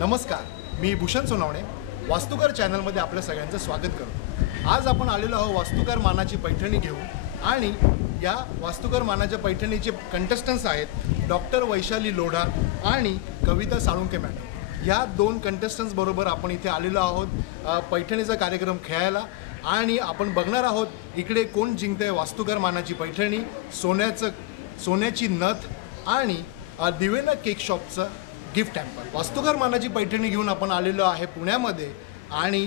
नमस्कार, मी भूषण सोनावणे वास्तुकार चॅनलमध्ये आपल्या सगळ्यांचं स्वागत करतो। आज आपण आलेलो आहोत वास्तुकार मानाची पैठणी घेऊन आणि या वास्तुकार मानाच्या पैठणीचे कंटेस्टंट्स आहेत डॉक्टर वैशाली लोढा आणि कविता साळुंखे मॅडम। या दोन कंटेस्टंट्स बरोबर आपण इथे आलेलो आहोत पैठणीचा कार्यक्रम खेळायला आणि आपण बघणार आहोत इकडे कोण जिंकते वास्तुकार मानाची पैठणी, सोन्याची नथ आणि दिवेना केक शॉपचं गिफ्ट हॅम्पर। वास्तुकार मानाची पैठणी घेऊन आपण आलेलो आहे पुण्यामध्ये आणि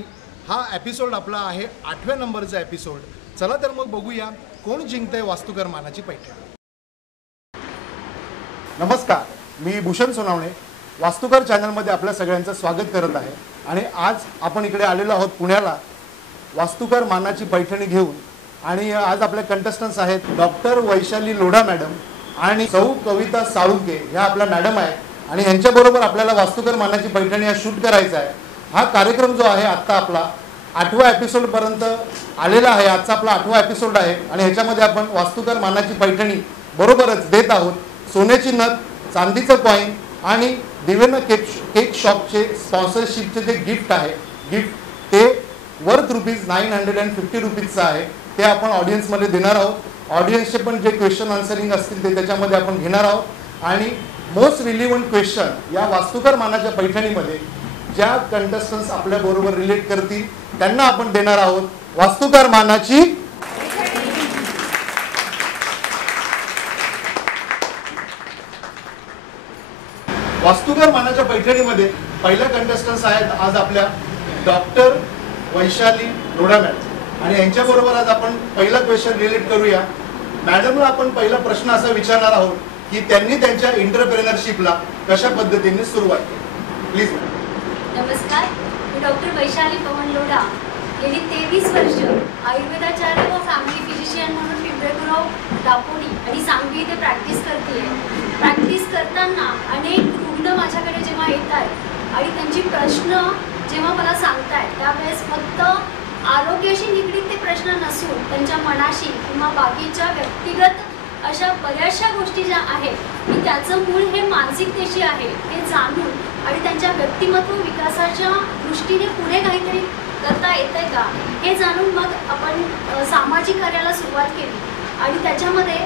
हा एपिसोड आपला आहे 8व्या नंबरचा एपिसोड। चला तर मग बघूया कोण जिंकते वास्तुकार मानाची पैठणी। नमस्कार, मी भूषण सोनावणे वास्तुकार चॅनलमध्ये आपल्या सगळ्यांचं स्वागत करत आहे आणि आज आपण इकडे आलेलो आहोत पुण्याला वास्तुकार मानाची पैठणी घेऊन आणि आज आपले कंटेस्टंट्स आहेत डॉक्टर वैशाली लोढा मॅडम आणि सौ कविता साळुंखे ह्या आपल्या मॅडम आहेत आणि यांच्याबरोबर आपल्याला वास्तुकार मानाची पैठणी हा शूट करायचा आहे। हा कार्यक्रम जो आहे आत्ता आपला 8व्या एपिसोडपर्यंत आलेला आहे। आजचा आपला 8वा एपिसोड आहे आणि ह्याच्यामध्ये आपण वास्तुकार मानाची पैठणी बरोबरच देत आहोत सोन्याची नथ, चांदीचं कॉईन आणि दिवेना केक शॉपचे स्पॉन्सरशिपचे जे गिफ्ट आहे गिफ्ट ते वर्थ ₹950 आहे। ते आपण ऑडियन्समध्ये देणार आहोत। ऑडियन्सचे पण जे क्वेश्चन आन्सरिंग असतील ते त्याच्यामध्ये आपण घेणार आहोत आणि मोस्ट रिलिव्हंट क्वेश्चन या वास्तुकार मानाच्या पैठणीमध्ये ज्या कंटेस्टंट्स आपल्या बरोबर रिलेट करतील त्यांना आपण देणार आहोत वास्तुकार मानाची। वास्तुकार मानाच्या पैठणीमध्ये पहिला कंटेस्टंट्स आहेत आज आपल्या डॉक्टर वैशाली लोढा मॅडम आणि यांच्या बरोबर आज आपण पहिला क्वेश्चन रिलेट करूया। मॅडमला आपण पहिला प्रश्न असा विचारणार आहोत की त्यांनी त्यांच्या एंटरप्रेनरशिपला कशा पद्धतीने सुरुवात केली। प्लीज। नमस्कार, मी डॉक्टर वैशाली पवन लोढा गेली 23 वर्ष आयुर्वेदाचार्य व फॅमिली फिजिशियन म्हणून पिंपळेगाव, दापोली आणि सांगवी इथे प्रॅक्टिस करते। प्रॅक्टिस करताना अनेक रुग्ण माझ्याकडे जेव्हा येतात आणि त्यांची प्रश्न जेव्हा मला सांगतात त्यावेळेस फक्त आरोग्याशी निगडीत ते प्रश्न नसून त्यांच्या मनाशी किंवा बाकीच्या व्यक्तिगत अशा बऱ्याचशा गोष्टी ज्या आहेत की त्याचं मूळ हे मानसिकतेशी आहे हे जाणून आणि त्यांच्या व्यक्तिमत्व विकासाच्या दृष्टीने पुढे काहीतरी करता येतंय का हे जाणून मग आपण सामाजिक कार्याला सुरुवात केली आणि त्याच्यामध्ये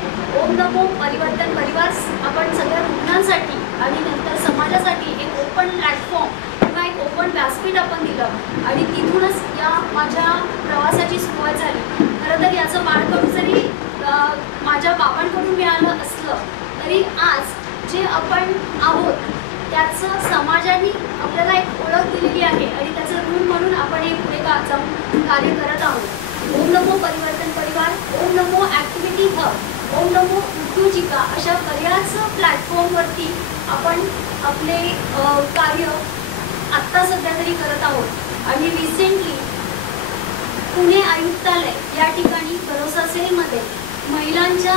ओम नमो परिवर्तन परिवार आपण सगळ्या रुग्णांसाठी आणि नंतर समाजासाठी एक ओपन प्लॅटफॉर्म किंवा एक ओपन व्यासपीठ आपण दिलं आणि तिथूनच या माझ्या प्रवासाची सुरुवात झाली। खरं तर याचं बाळकडून जरी माझ्या बाबांकडून मिळालं असलं तरी आज जे आपण आहोत त्याचं समाजाने आपल्याला एक ओळख दिलेली आहे आणि त्याचं ऋण म्हणून आपण हे पुढे जाऊन कार्य करत आहोत। ओम नमो परिवर्तन परिवार, ओम नमो ॲक्टिव्हिटी हब, ओम नमो उद्योजिका अशा बऱ्याच प्लॅटफॉर्मवरती आपण आपले कार्य आत्ता सध्या तरी करत आहोत आणि रिसेंटली पुणे आयुक्तालय या ठिकाणी भरोसा सेलमध्ये महिलांच्या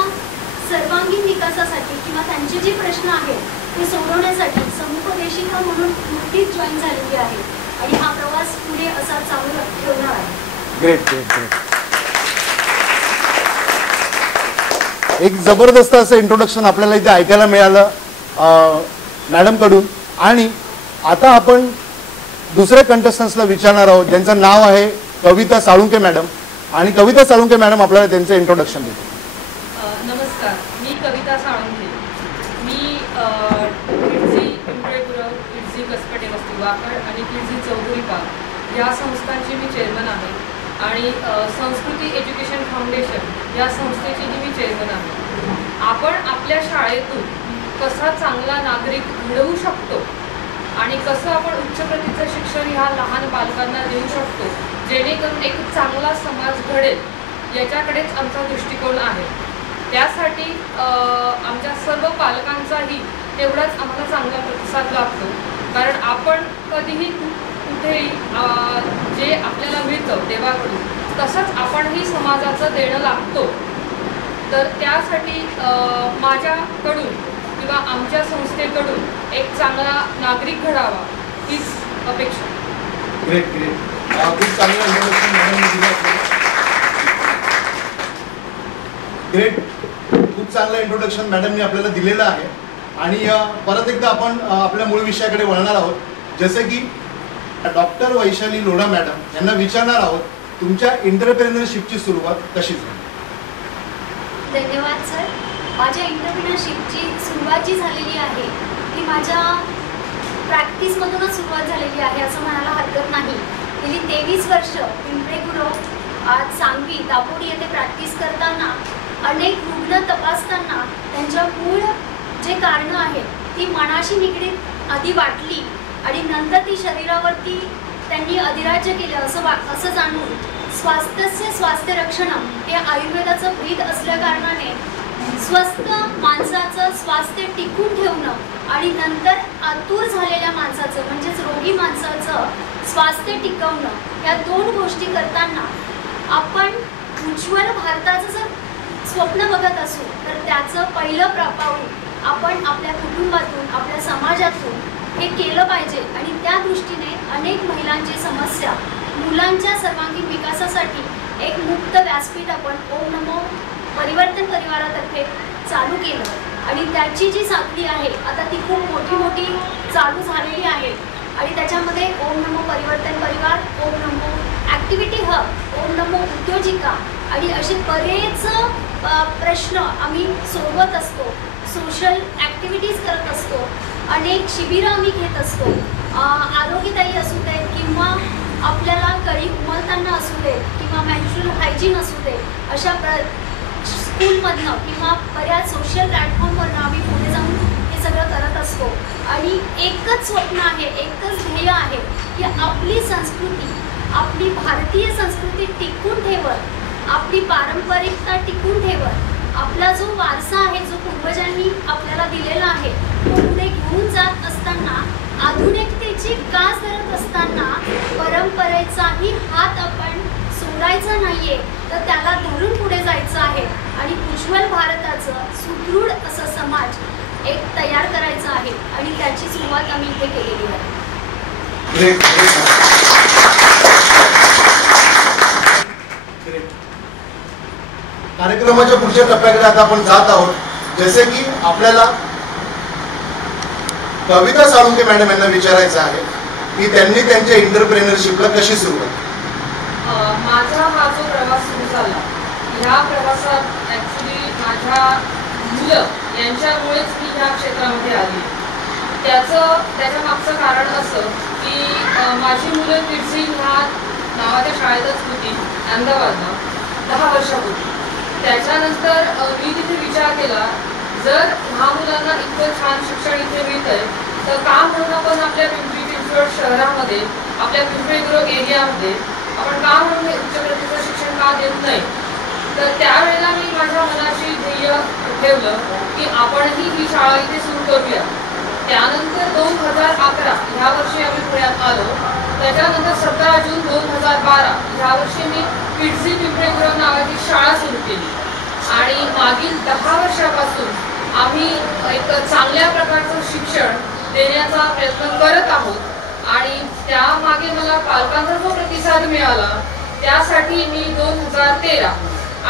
सर्वांगीण विकासासाठी किंवा त्यांचे जे प्रश्न आहेत ते सोडवण्यासाठी समुपदेशिका म्हणून नुकतीच जॉईन झालेली आहे आणि हा प्रवास पुढे असा चालू ठेवणार आहे। Great great great. एक जबरदस्त असं इंट्रोडक्शन आपल्याला इथे ऐकायला मिळालं मॅडम कडून आणि आता आपण दुसऱ्या कंटेस्टंट्सला विचारणार आहोत ज्यांचं नाव आहे कविता साळुंखे मॅडम आणि कविता साळुंखे मॅडम आपल्याला त्यांचं इंट्रोडक्शन देतील। नमस्कार, मी कविता साळुंखे। मी किडझी पिंपळेगाव, किडझी कसपटे वस्ती वाकड आणि किडझी चौधरी पार्क या संस्थांची मी चेअरमन आहे आणि संस्कृती एज्युकेशन फाउंडेशन या संस्थेचीही मी चेअरमन आहे। आपण आपल्या शाळेतून कसा चांगला नागरिक घडवू शकतो आणि कसं आपण उच्च प्रतीचं शिक्षण ह्या लहान बालकांना देऊ शकतो जेणेकरून एक चांगला समाज घडेल याच्याकडेच आमचा दृष्टिकोन आहे। त्यासाठी आमच्या सर्व पालकांचाही तेवढाच आम्हाला चांगला प्रतिसाद लाभतो कारण आपण कधीही कुठेही जे आपल्याला मिळतं देवाकडून तसंच आपणही समाजाचं देणं लागतो। तर त्यासाठी माझ्याकडून किंवा आमच्या संस्थेकडून एक चांगला नागरिक घडावा हीच अपेक्षा। ग्रेट ग्रेट, खूप चांगलं इंट्रोडक्शन मॅडमने दिलं। ग्रेट, खूप चांगलं इंट्रोडक्शन मॅडमने आपल्याला दिलेलं आहे आणि परत एकदा आपण आपल्या मूळ विषयाकडे वळणार आहोत। जसे की डॉक्टर वैशाली लोढा मॅडम यांना विचारणार आहोत तुमच्या एंटरप्रेन्योरशिपची सुरुवात कशी झाली. धन्यवाद सर. माझ्या एंटरप्रिनरशिपची सुरुवात जी झालेली आहे ती माझ्या प्रॅक्टिसमधूनच सुरुवात झालेली आहे असं म्हणायला हरकत नाही. गेली 23 वर्ष पिंपळे गुरव आज सांगवी दापोडी येथे प्रॅक्टिस करताना अनेक रुग्ण तपासताना त्यांच्या मूळ जे कारणं आहेत ती मनाशी निगडीत आधी वाटली आणि नंतर ती शरीरावरती त्यांनी अधिराज्य केलं असं जाणून स्वास्थ्यस्य स्वास्थ्य रक्षणम हे आयुर्वेदाचं ब्रीद असल्या कारणाने स्वस्थ माणसाचं स्वास्थ्य टिकून ठेवणं आणि नंतर आतुर झालेल्या माणसाचं म्हणजेच रोगी माणसाचं स्वास्थ्य टिकवणं या दोन गोष्टी करताना आपण उज्ज्वल भारताचं जर स्वप्न बघत असू तर त्याचं पहिलं पाऊल आपण आपल्या कुटुंबातून आपल्या समाजातून हे केलं पाहिजे आणि त्या दृष्टीने अनेक महिलांची समस्या मुलांच्या सर्वांगीण विकासासाठी एक मुक्त व्यासपीठ आपण ओम नमो परिवर्तन परिवारातर्फे चालू केलं आणि त्याची जी साखळी आहे आता ती खूप मोठी चालू झालेली आहे आणि त्याच्यामध्ये ओम नमो परिवर्तन परिवार, ओम नमो ॲक्टिव्हिटी हब, ओम नमो उद्योजिका आणि असे बरेच प्रश्न आम्ही सोडवत असतो. सोशल ॲक्टिव्हिटीज करत असतो. अनेक शिबिरं आम्ही घेत असतो. आरोग्यदायी असू दे किंवा आपल्याला कळी उमलताना असू दे किंवा मेन्स्ट्रुअल हायजीन असू दे अशा स्कूलमधनं किंवा बऱ्याच सोशल प्लॅटफॉर्मवरनं आम्ही पुढे जाऊन हे सगळं करत असतो आणि एकच स्वप्न आहे, एकच ध्येय आहे की आपली संस्कृती, आपली भारतीय संस्कृती टिकून ठेवत, आपली पारंपरिकता टिकून ठेवत, आपला जो वारसा आहे जो पूर्वजांनी आपल्याला दिलेला आहे तो पुढे घेऊन जात असताना आधुनिकतेची कास धरत असताना परंपरेचाही हात आपण सोडायचा नाहीये तर त्याला धरून पुढे जायचं आहे आणि उज्ज्वल भारताचं सुदृढ असं समाज एक तयार करायचा आहे आणि त्याची सुरुवात आम्ही इथे केलेली आहे. कार्यक्रमाच्या पुढच्या टप्प्याकडे आता आपण जात आहोत. जसे की आपल्याला कविता साळुंखे मॅडम यांना विचारायचं आहे की त्यांनी त्यांच्या एंटरप्रेन्योरशिपला कशी सुरुवात. माझा हा जो प्रवास सुरू झाला ह्या प्रवासात ॲक्च्युली माझ्या मुलं यांच्यामुळेच मी ह्या क्षेत्रामध्ये आली. त्याच्या मागचं कारण असं की माझी मुलं किड्झी ह्या नावाच्या शाळेतच होती अहमदाबादला 10 वर्षापूर्वी. त्याच्यानंतर मी तिथे विचार केला जर ह्या मुलांना इतकं छान शिक्षण इथे मिळतंय तर का म्हणून आपण आपल्या पिंपरी चिंचवड शहरामध्ये आपल्या पिंपरी गुरव एरियामध्ये आपण का म्हणून हे उच्च प्रतीचं शिक्षण का देत नाही. तर त्यावेळेला मी माझ्या मनाशी ध्येय ठेवलं की आपणही ही शाळा इथे सुरू करूया. त्यानंतर 2011 ह्या वर्षी आम्ही पुण्यात आलो. त्याच्यानंतर 17 जून 2012 ह्या वर्षी मी किड्झी पिंपळे गुरव नावाची शाळा सुरू केली आणि मागील 10 वर्षापासून आम्ही एक चांगल्या प्रकारचं शिक्षण देण्याचा प्रयत्न करत आहोत आणि त्यामागे मला पालकांचा जो प्रतिसाद मिळाला त्यासाठी मी 2013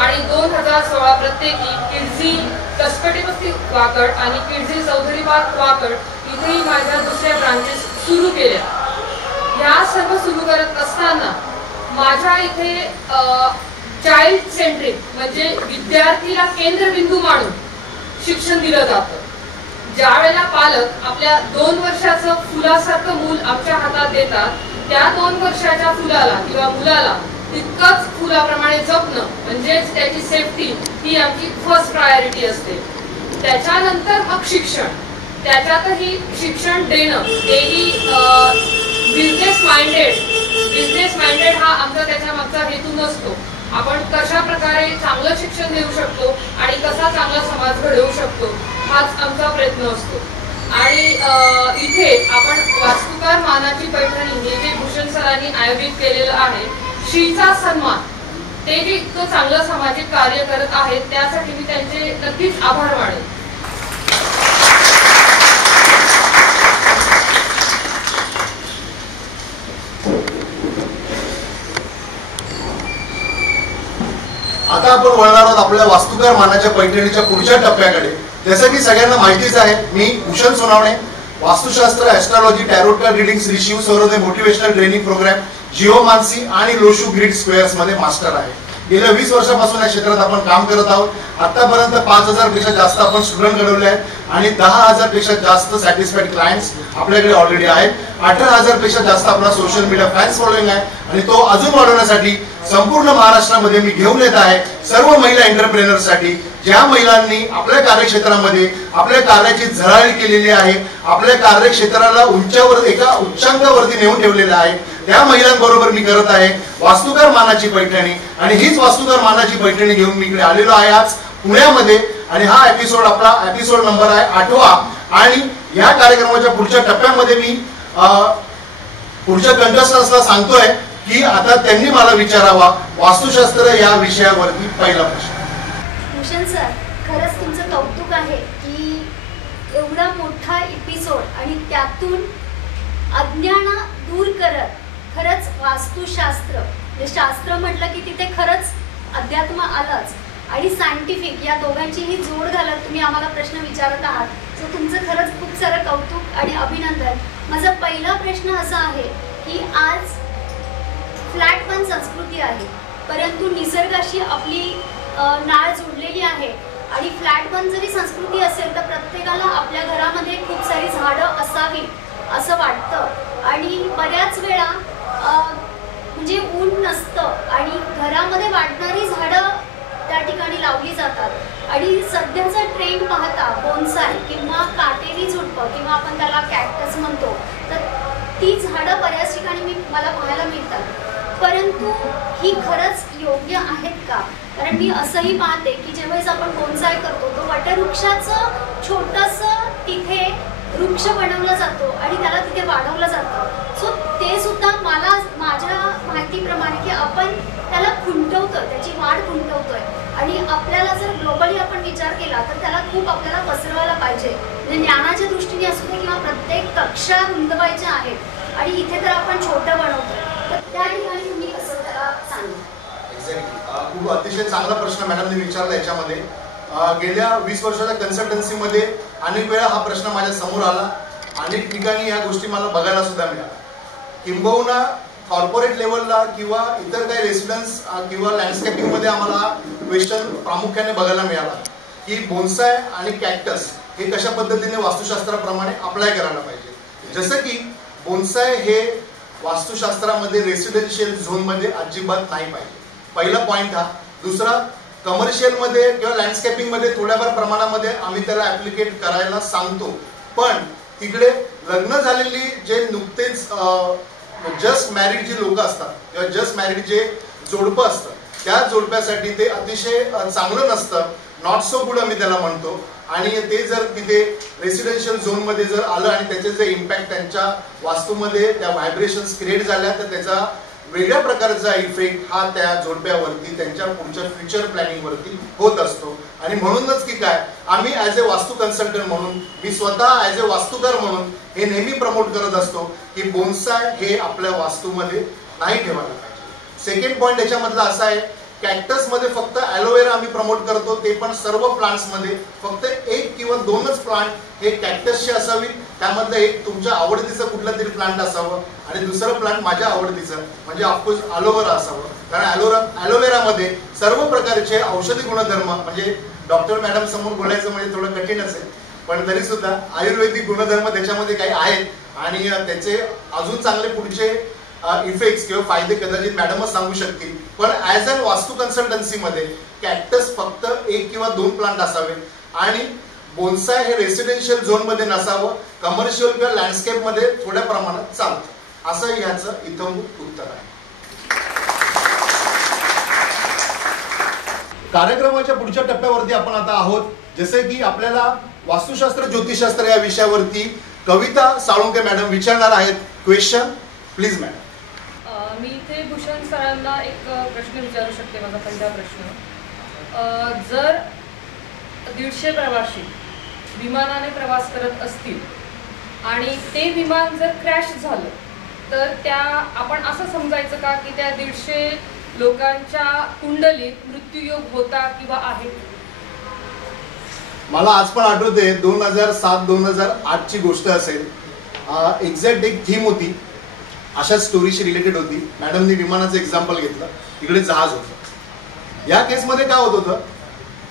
आणि 2016 प्रत्येकी किड्झी कसपटे बस्ती वाकड आणि किड्झी चौधरी बाग वाकड इथेही माझ्या दुसऱ्या ब्रांचेस सुरू केल्या. ह्या सर्व सुरू करत असताना माझ्या इथे चाइल्ड सेंट्रिक म्हणजे विद्यार्थीला केंद्रबिंदू मानून शिक्षण दिलं जातं. ज्या वेळेला पालक आपल्या 2 वर्षाचं फुलासारखं मूल आमच्या हातात देतात त्या 2 वर्षाच्या फुलाला किंवा मुलाला तितकंच फुलाप्रमाणे जपणं म्हणजेच त्याची सेफ्टी ही आमची फर्स्ट प्रायोरिटी असते. त्याच्यानंतर मग शिक्षण, त्याच्यातही शिक्षण देणं तेही बिझनेस माइंडेड हा आमचा त्याच्या मागचा हेतू नसतो. आपण कशा प्रकारे चांगलं शिक्षण देऊ शकतो आणि कसा चांगला समाज घडवू शकतो हाच आमचा प्रयत्न असतो. आणि इथे आपण वास्तुकार मानाची पैठणी हे जे भूषण सरांनी आयोजित केलेलं आहे श्रीचा सन्मान ते जे इतकं चांगलं सामाजिक कार्य करत आहेत त्यासाठी मी त्यांचे नक्कीच आभार मानेन. आता आपण वळणार आहोत आपल्या वास्तुकार मानाच्या पैठणीच्या पुढच्या टप्प्याकडे. जसं की सगळ्यांना माहितीच आहे मी Bhushan Sonawane vastushastra, astrology, tarot card reading Shri Shiv Sourde motivational training programme, geomancy आणि लोशू ग्रिड स्क्वेअर्स मध्ये मास्टर आहे. गेल्या 20 वर्षापासून या क्षेत्रात आपण काम करत आहोत. आतापर्यंत 5000 पेक्षा जास्त आपण स्टुडंट घडवले आहेत आणि 10,000 पेक्षा जास्त सॅटिस्फाईड क्लायंट्स आपल्याकडे ऑलरेडी आहेत. 18,000 पेक्षा जास्त आपला सोशल मीडिया फॅन्स फॉलोइंग आहे आणि तो अजून वाढवण्यासाठी संपूर्ण महाराष्ट्रामध्ये मी घेऊन येत आहे सर्व महिला एंटरप्रेनर्ससाठी, ज्या महिलांनी आपल्या कार्यक्षेत्रामध्ये आपल्या कार्याची झळाळी केलेली आहे, आपल्या कार्यक्षेत्राला एका उच्चांकावरती नेऊन ठेवलेलं आहे. त्या महिलांबरोबर मी करत आहे वास्तुकार मानाची पैठणी आणि हीच वास्तुकार मानाची पैठणी घेऊन मी इकडे आलेलो आहे आज पुण्यामध्ये. आणि हा आपला एपिसोड नंबर आहे 8वा. आणि या कार्यक्रमाच्या पुढच्या टप्प्यामध्ये मी पुढच्या कंटेस्टंट्सला सांगतोय की आता त्यांनी मला विचारावा वास्तुशास्त्र या विषयावरती पहिला प्रश्न. भूषण सर, खरंच तुमचं कौतुक आहे की एवढा मोठा एपिसोड आणि त्यातून अज्ञान दूर करत खरंच वास्तुशास्त्र, जे शास्त्र म्हटलं की तिथे खरंच अध्यात्म आलंच आणि सायंटिफिक या दोघांचीही जोड घालत तुम्ही आम्हाला प्रश्न विचारत आहात. सो तुमचं खरंच खूप सारं कौतुक आणि अभिनंदन. माझा पहिला प्रश्न असा आहे की आज फ्लॅट वन संस्कृती आहे, परंतु निसर्गाशी आपली नाळ जोडलेली आहे आणि फ्लॅट वन जरी संस्कृती असेल तर प्रत्येकाला आपल्या घरामध्ये खूप सारी झाडं असावी असं वाटतं आणि बऱ्याच वेळा म्हणजे ऊन नसतं आणि घरामध्ये वाढणारी झाडं त्या ठिकाणी लावली जातात आणि सध्याचा ट्रेंड पाहता बोन्साय किंवा काटेरी झुडपं किंवा आपण त्याला कॅक्टस म्हणतो, तर ती झाडं बऱ्याच ठिकाणी मला पाहायला मिळतात. परंतु ही खरंच योग्य आहेत का? कारण मी असंही पाहते की जेव्हाच आपण बोन्साय करतो तो वटवृक्षाचं छोटंसं तिथे वृक्ष बनवला जातो आणि त्याला तिथे वाढवलं जातं. सो ते सुद्धा मला माझ्या माहितीप्रमाणे की आपण त्याला खुंटवतोय, त्याची वाढ खुंटवतोय आणि आपल्याला जर ग्लोबली आपण विचार केला तर त्याला खूप आपल्याला पसरवायला पाहिजे. म्हणजे ज्ञानाच्या दृष्टीने असू दे किंवा प्रत्येक कक्षा रुंदवायच्या आहेत आणि इथे तर आपण छोटं बनवतोय, तर त्या ठिकाणी तुम्ही कसं त्याला सांगा. एक्झॅक्टली, खूप अतिशय चांगला प्रश्न मॅडमने विचारला. याच्यामध्ये गेल्या 20 वर्षाच्या कन्सल्टन्सीमध्ये अनेक वेळा हा प्रश्न माझ्या समोर आला. अनेक ठिकाणी या गोष्टी मला बघायला सुद्धा मिळाल्या. किंबहुना कॉर्पोरेट लेवलला किंवा इतर काही रेसिडेन्स किंवा लँडस्केपिंगमध्ये आम्हाला क्वेश्चन प्रामुख्याने बघायला मिळाला की बोन्साय आणि कॅक्टस हे कशा पद्धतीने वास्तुशास्त्राप्रमाणे अप्लाय करायला पाहिजे. जसं की बोन्साय हे वास्तुशास्त्रामध्ये रेसिडेन्शियल झोनमध्ये अजिबात नाही पाहिजे, पहिला पॉईंट हा. दुसरा, कमर्शियलमध्ये किंवा लँडस्केपिंगमध्ये थोड्याफार प्रमाणामध्ये आम्ही त्याला ऍप्लिकेट करायला सांगतो, पण तिकडे लग्न झालेली जे नुकतेच जस्ट मॅरिड जी लोक असतात किंवा जस्ट मॅरिड जे जोडपं असतं त्या जोडप्यासाठी ते अतिशय चांगलं नसतं, नॉट सो गुड आम्ही त्याला म्हणतो. आणि ते जर तिथे रेसिडेन्शियल झोनमध्ये जर आलं आणि त्याचे जे इम्पॅक्ट त्यांच्या वास्तूमध्ये त्या व्हायब्रेशन्स क्रिएट झाल्या तर त्याचा वेगळ्या प्रकारचा इफेक्ट हा त्या जोडप्यावरती त्यांच्या पुढच्या फ्युचर प्लॅनिंगवरती होत असतो. आणि म्हणूनच की काय, आम्ही ॲज अ वास्तू कन्सल्टंट म्हणून, मी स्वतः ॲज अ वास्तुकार म्हणून हे नेहमी प्रमोट करत असतो की बोन्साय हे आपल्या वास्तूमध्ये नाही ठेवायला पाहिजे. सेकंड पॉईंट याच्यामधला असा आहे, कॅक्टसमध्ये फक्त ॲलोवेरा आम्ही प्रमोट करतो, ते पण सर्व प्लांट्समध्ये फक्त 1 किंवा 2च प्लांट हे कॅक्टसचे असावीत. त्यामधलं एक तुमच्या आवडतीचं कुठलं तरी प्लांट असावं आणि दुसरं प्लांट माझ्या आवडतीचं म्हणजे ऑफकोर्स ॲलोवेरा असावं. कारण ॲलोवेरामध्ये सर्व प्रकारचे औषधी गुणधर्म, म्हणजे डॉक्टर मॅडम समोर बोलायचं म्हणजे थोडं कठीणच आहे, पण तरी सुद्धा आयुर्वेदिक गुणधर्म त्याच्यामध्ये काही आहेत आणि त्याचे अजून चांगले पुढचे इफेक्ट्स किंवा फायदे कदाचित मॅडमच सांगू शकतील. पण ॲज अ वास्तू कन्सल्टन्सीमध्ये कॅक्टस फक्त 1 किंवा 2 प्लांट असावे आणि बोन्साय हे रेसिडेन्शियल झोनमध्ये नसावं, कमर्शियल किंवा लँडस्केपमध्ये थोड्या प्रमाणात चालतं, असं ह्याचं इत्थंभूत उत्तर आहे. कार्यक्रमाच्या पुढच्या टप्प्यावरती आपण आता आहोत. जसे की आपल्याला वास्तुशास्त्र ज्योतिषशास्त्र या विषयावरती कविता साळुंके मॅडम विचारणार आहेत. Question please madam. मी इथे भूषण सरांना एक प्रश्न विचारू शकते. माझा पहिला प्रश्न, जर 150 प्रवासी विमानाने प्रवास करत असतील आणि ते विमान जर क्रॅश झालं तर त्या आपण असं समजायचं का की त्या 150 लोकांच्या कुंडलीत मृत्यूयोग होता किंवा आहे? मला आज पण आठवते 2007-2008 ची गोष्ट असेल. एक्झॅक्ट एक थीम होती, अशाच स्टोरीशी रिलेटेड होती. मॅडमनी विमानाचं एक्झाम्पल घेतलं, इकडे जहाज होतं. या केसमध्ये काय होत होतं,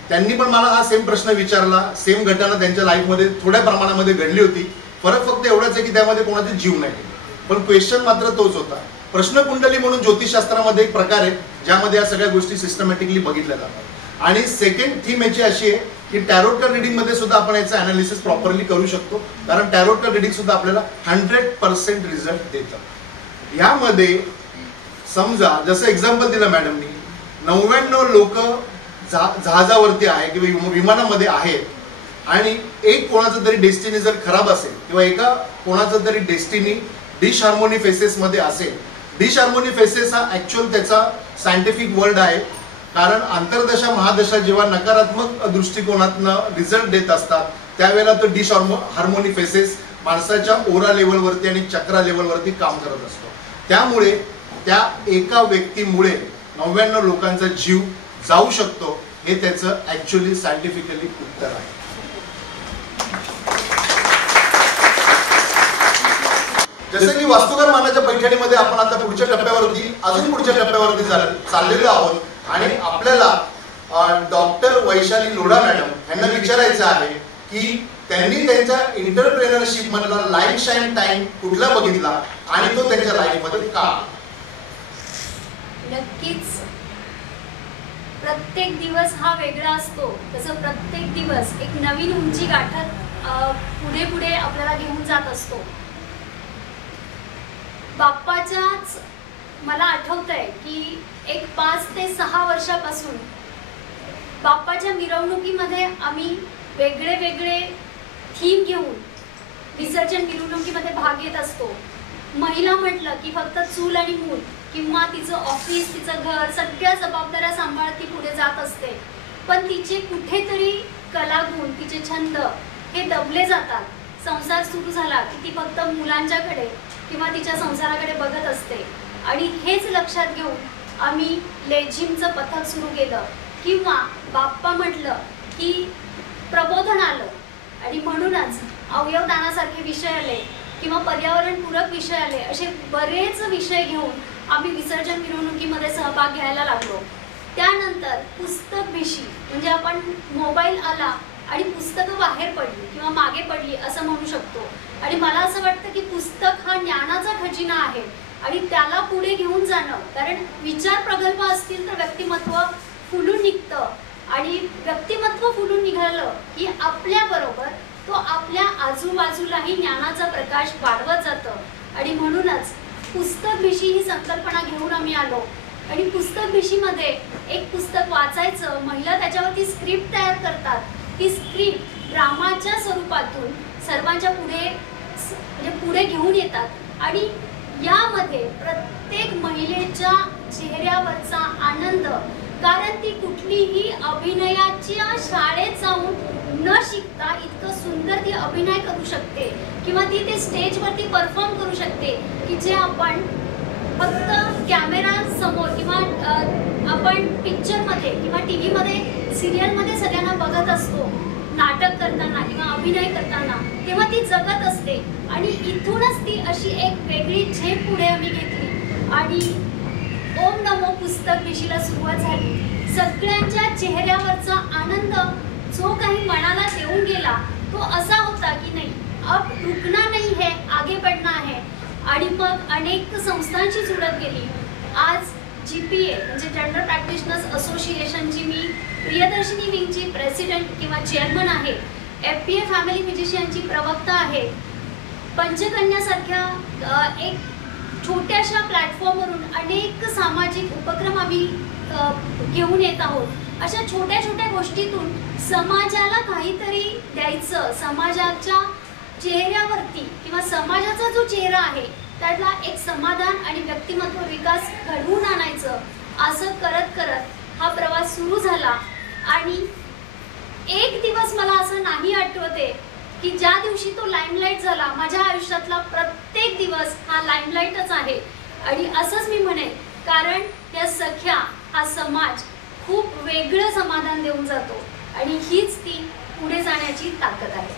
त्यांनी पण मला हा सेम प्रश्न विचारला. सेम घटना त्यांच्या लाईफमध्ये थोड्या प्रमाणामध्ये घडली होती. फरक फक्त एवढाच आहे की त्यामध्ये कोणाचे जीव नाही, पण क्वेश्चन मात्र तोच होता. प्रश्नकुंडली म्हणून ज्योतिषशास्त्रामध्ये एक प्रकार आहे ज्यामध्ये या सगळ्या गोष्टी सिस्टमॅटिकली बघितल्या जातात. आणि सेकंड थीम याची अशी आहे की टॅरोट कार्ड रिडिंग मध्ये सुद्धा आपण याचं अनालिसिस प्रॉपरली करू शकतो, कारण टॅरोट कार्ड रिडिंग सुद्धा आपल्याला 100% रिझल्ट देतं. यामध्ये समजा जसं एक्झाम्पल दिलं मॅडमनी, 99 लोक जहाजावरती आहे किंवा विमानामध्ये आहेत आणि एक कोणाचं तरी डेस्टिनी जर खराब असेल किंवा एका कोणाचं तरी डेस्टिनी डिसहार्मोनी फेसेस मध्ये असेल. डिसहार्मोनी फेसेस हा ऍक्च्युअल त्याचा सायंटिफिक वर्ड आहे, कारण आंतरदशा महादशा जेव्हा नकारात्मक दृष्टिकोनातनं रिझल्ट देत असतात त्यावेळेला तो डिसहार्मोनी फेसेस माणसाच्या ओरा लेवलवरती आणि चक्रा लेवलवरती काम करत असतो. त्यामुळे त्या एका व्यक्तीमुळे 99 लोकांचा जीव जाऊ शकतो, हे त्याचं ऍक्च्युअली सायंटिफिकली उत्तर आहे. जसं की वास्तुकार मानाच्या पैठणीमध्ये आपण आता पुढच्या टप्प्यावरती अजून पुढच्या टप्प्यावरती चाललेलो आहोत आणि आपल्याला डॉक्टर वैशाली लोढा मॅडम यांना विचारायचं आहे की त्यांनी त्यांच्या एंटरप्रेनरशिप मधला लाईफ शाईन टाइम कुठला बघितला आणि तो त्यांच्या लाईफ मध्ये का. नक्कीच प्रत्येक दिवस हा वेगळा असतो, तसं प्रत्येक दिवस एक नवीन उंची गाठत पुढे पुढे आपल्याला घेऊन जात असतो. बाप्पाच्याच मला आठवतंय की एक 5 ते 6 वर्षापासून बाप्पाच्या मिरवणुकीमध्ये आम्ही वेगळे वेगळे थीम घेऊन विसर्जन मिरवणुकीमध्ये भाग घेत असतो. महिला म्हटलं की फक्त चूल आणि मूल किंवा तिचं ऑफिस, तिचं घर, सगळ्या जबाबदाऱ्या सांभाळत ती पुढे जात असते, पण तिचे कुठेतरी कलागुण, तिचे छंद हे दबले जातात. संसार सुरू झाला की ती फक्त मुलांच्याकडे किंवा तिच्या संसाराकडे बघत असते. आणि हेच लक्षात घेऊन आम्ही लेझिमचं पथक सुरू केलं किंवा बाप्पा म्हटलं की प्रबोधन आलं आणि म्हणूनच अवयवदानासारखे विषय आले किंवा पर्यावरणपूरक विषय आले. असे बरेच विषय घेऊन आम्ही विसर्जन मिरवणुकीमध्ये सहभाग घ्यायला लागलो. त्यानंतर पुस्तक भिशी म्हणजे आपण मोबाईल आला आणि पुस्तकं बाहेर पडली किंवा मागे पडली असं म्हणू शकतो. आणि मला असं वाटतं की पुस्तक हा ज्ञानाचा खजिना आहे आणि त्याला पुढे घेऊन जाणं, कारण विचार प्रगल्भ असतील तर व्यक्तिमत्व फुलून निघतं आणि व्यक्तिमत्व फुलून निघालं की आपल्याबरोबर तो आपल्या आजूबाजूलाही ज्ञानाचा प्रकाश वाढवत जातं. आणि म्हणूनच पुस्तक भिशी ही संकल्पना घेऊन आम्ही आलो आणि पुस्तक भिशीमध्ये एक पुस्तक वाचायचं, महिला त्याच्यावरती स्क्रिप्ट तयार करतात, ती स्क्रिप्ट ड्रामाच्या स्वरूपातून सर्वांच्या पुढे घेऊन येतात आणि यामध्ये प्रत्येक महिलेच्या चेहऱ्यावरचा आनंद, कारण ती कुठलीही अभिनयाच्या शाळेत जाऊन न शिकता इतकं सुंदर ती अभिनय करू शकते किंवा ती ते स्टेजवरती परफॉर्म करू शकते की जे आपण फक्त कॅमेरा समोर किंवा आपण पिक्चरमध्ये किंवा टी व्हीमध्ये, सिरियलमध्ये सगळ्यांना बघत असतो नाटक करताना किंवा अभिनय करताना, तेव्हा ती जगत असते. आणि इथूनच ती अशी एक वेगळी झेप पुढे आम्ही घेतली आणि ओम नमो पुस्तक भिशीला सुरुवात झाली. सगळ्यांच्या चेहऱ्यावरचा आनंद जो काही मनाला देऊन गेला तो असा होता की नाही, अब रुकना नहीं है, आगे बढ़ना है. आणि मग अनेक संस्थांची जुळत गेली. आज GPA म्हणजे जनरल प्रॅक्टिशनर्स असोसिएशनची मी प्रियदर्शिनी विंगची प्रेसिडेंट किंवा चेअरमन आहे. FPA फॅमिली फिजिशियनची प्रवक्ता आहे. पंचकन्यासारख्या एक छोट्याशा प्लॅटफॉर्मवरून अनेक सामाजिक उपक्रम आम्ही घेऊन येत आहोत. अशा छोट्या छोट्या गोष्टीतून समाजाला काहीतरी द्यायचं, समाजाच्या चेहऱ्यावरती किंवा समाजाचा जो चेहरा आहे त्यातला एक समाधान आणि व्यक्तिमत्व विकास घडवून आणायचं, असं करत करत हा प्रवास सुरू झाला. आणि एक दिवस मला असं नाही आठवते की ज्या दिवशी तो लाईमलाईट झाला. माझ्या आयुष्यातला प्रत्येक दिवस हा लाईमलाईटच आहे आणि असंच मी म्हणेन, कारण या सख्या हा समाज खूप वेगळं समाधान देऊन जातो आणि हीच ती पुढे जाण्याची ताकद आहे.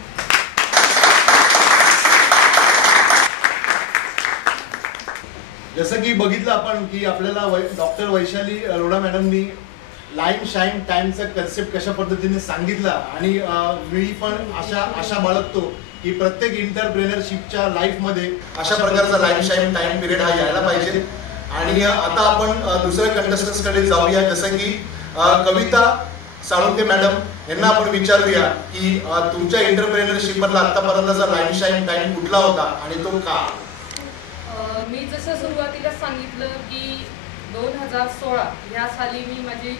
जसं की बघितलं आपण की आपल्याला डॉक्टर वैशाली लोढा मॅडमनी लाईन शाईन टाइमचा कन्सेप्ट कशा पद्धतीने सांगितला आणि मी पण आशा बाळगतो की प्रत्येक एंटरप्रेनरशिपच्या लाईफमध्ये अशा प्रकारचा लाईन शाईन टाइम पिरियड हा यायला पाहिजे. आणि आता आपण दुसऱ्या कंटेस्टंट्सकडे जाऊया. जसं की कविता साळुंखे मॅडम यांना आपण विचारूया की तुमच्या एंटरप्रेनरशिप मधला आतापर्यंतचा लाईन शाईन टाइम कुठला होता आणि तो का? मी जसं सुरुवातीला सांगितलं की 2016 या साली मी माझी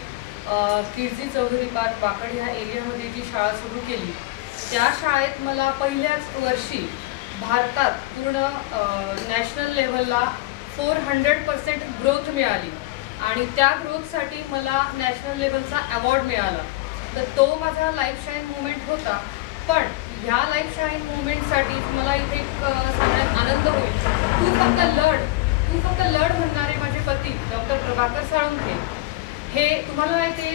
किर्जी चौधरी पार्क वाकड ह्या एरियामध्ये जी शाळा सुरू केली, त्या शाळेत मला पहिल्याच वर्षी भारतात पूर्ण नॅशनल लेवलला 400% ग्रोथ मिळाली आणि त्या ग्रोथसाठी मला नॅशनल लेवलचा अवॉर्ड मिळाला. तर तो माझा लाईफ शाईन मुवमेंट होता. पण ह्या लाईफ शाईन मुवमेंटसाठी मला इथे एक सांगण्यात आनंद होईल, तू फक्त लढ म्हणणारे माझे पती डॉक्टर प्रभाकर साळुंखे, हे तुम्हाला माहिती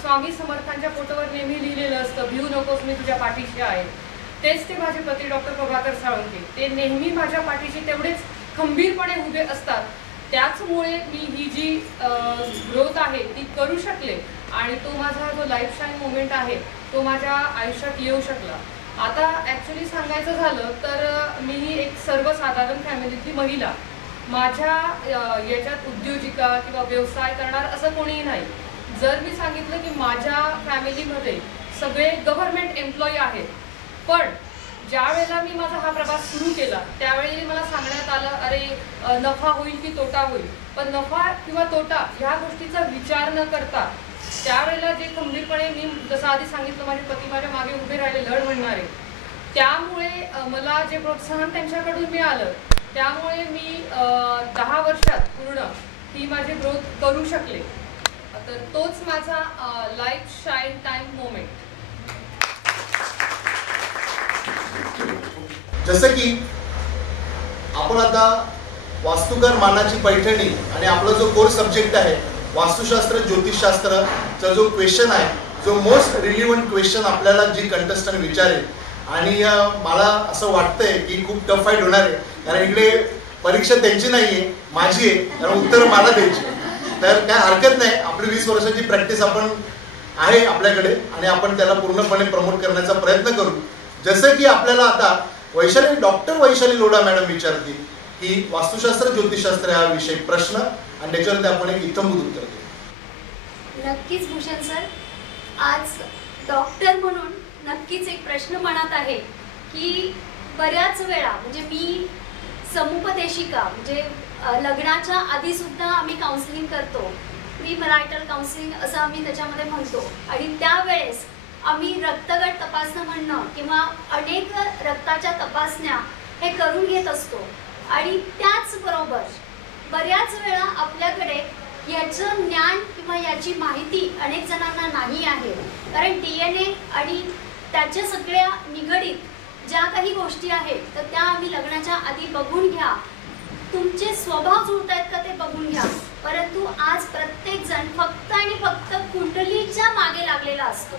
स्वामी समर्थांच्या फोटोवर नेहमी लिहिलेलं असतं, भिऊ नकोस मी तुझ्या पाठीशी आहे. तेच ते माझे पती डॉक्टर प्रभाकर साळुंखे, ते नेहमी माझ्या पाठीशी तेवढेच खंबीरपणे उभे असतात. त्याचमुळे मी ही जी ग्रोथ आहे ती करू शकले आणि तो माझा जो लाईफ शाईन मुवमेंट आहे तो माझ्या आयुष्यात येऊ शकला. आता ॲक्च्युली सांगायचं झालं तर मी ही एक सर्वसाधारण फॅमिलीतली महिला, माझ्या याच्यात उद्योजिका किंवा व्यवसाय करणार असं कोणीही नाही. जर मी सांगितलं की माझ्या फॅमिलीमध्ये सगळे गव्हर्नमेंट एम्प्लॉई आहेत, पण ज्या वेळेला मी माझा हा प्रवास सुरू केला त्यावेळी मला सांगण्यात आलं अरे नफा होईल की तोटा होईल, पण नफा किंवा तोटा ह्या गोष्टीचा विचार न करता त्यावेळेला जे खंबीरपणे मी जसं आधी सांगितलं माझे पती माझ्या मागे उभे राहिले लढ म्हणणारे, त्यामुळे मला जे प्रोत्साहन त्यांच्याकडून मिळालं त्यामुळे मी 10 वर्षात पूर्ण ही माझी ग्रोथ करू शकले. तर तोच माझा लाईफ शाईन टाइम मोमेंट. जसं की आपण आता वास्तुकार मानाची पैठणी आणि आपला जो कोर्स सब्जेक्ट आहे वास्तुशास्त्र ज्योतिषशास्त्रचा जो क्वेश्चन आहे, जो मोस्ट रिलिव्हंट क्वेश्चन आपल्याला जी कंटेस्टंट विचारेल आणि मला असं वाटतंय की खूप टफ फाईट होणार आहे, कारण इकडे परीक्षा त्यांची नाही आहे माझी आहे, कारण उत्तर मला द्यायची. तर काय हरकत नाही, आपली 20 वर्षाची प्रॅक्टिस आपण आहे आपल्याकडे आणि आपण त्याला पूर्णपणे प्रमोट करण्याचा प्रयत्न करू. जसं की आपल्याला आता डॉक्टर वैशाली लोढा मॅडम विचारतील की वास्तुशास्त्र ज्योतिषशास्त्र हा विषय प्रश्न आणि त्याच्यावर आपण एक इत्थंभूत उत्तर देऊ. नक्कीच भूषण सर, आज डॉक्टर म्हणून नक्कीच एक प्रश्न मनात आहे की बऱ्याच वेळा म्हणजे मी समुपदेशिका म्हणजे लग्नाच्या आधी सुद्धा आम्ही काउन्सिलिंग करतो, प्री मॅरिटल काउन्सिलिंग असं आम्ही त्याच्यामध्ये म्हणतो, आणि त्यावेळेस आम्ही रक्तगट तपासणं म्हणणं किंवा अनेक रक्ताच्या तपासण्या हे करून घेत असतो. आणि त्याचबरोबर बऱ्याच वेळा आपल्याकडे याचं ज्ञान किंवा याची माहिती अनेक जणांना नाही आहे, कारण DNA आणि त्याच्या सगळ्या निगडीत ज्या काही गोष्टी आहेत तर त्या आम्ही लग्नाच्या आधी बघून घ्या, तुमचे स्वभाव जुळत आहेत का ते बघून घ्या. परंतु आज प्रत्येक जण फक्त आणि फक्त कुंडलीच्या मागे लागलेला असतो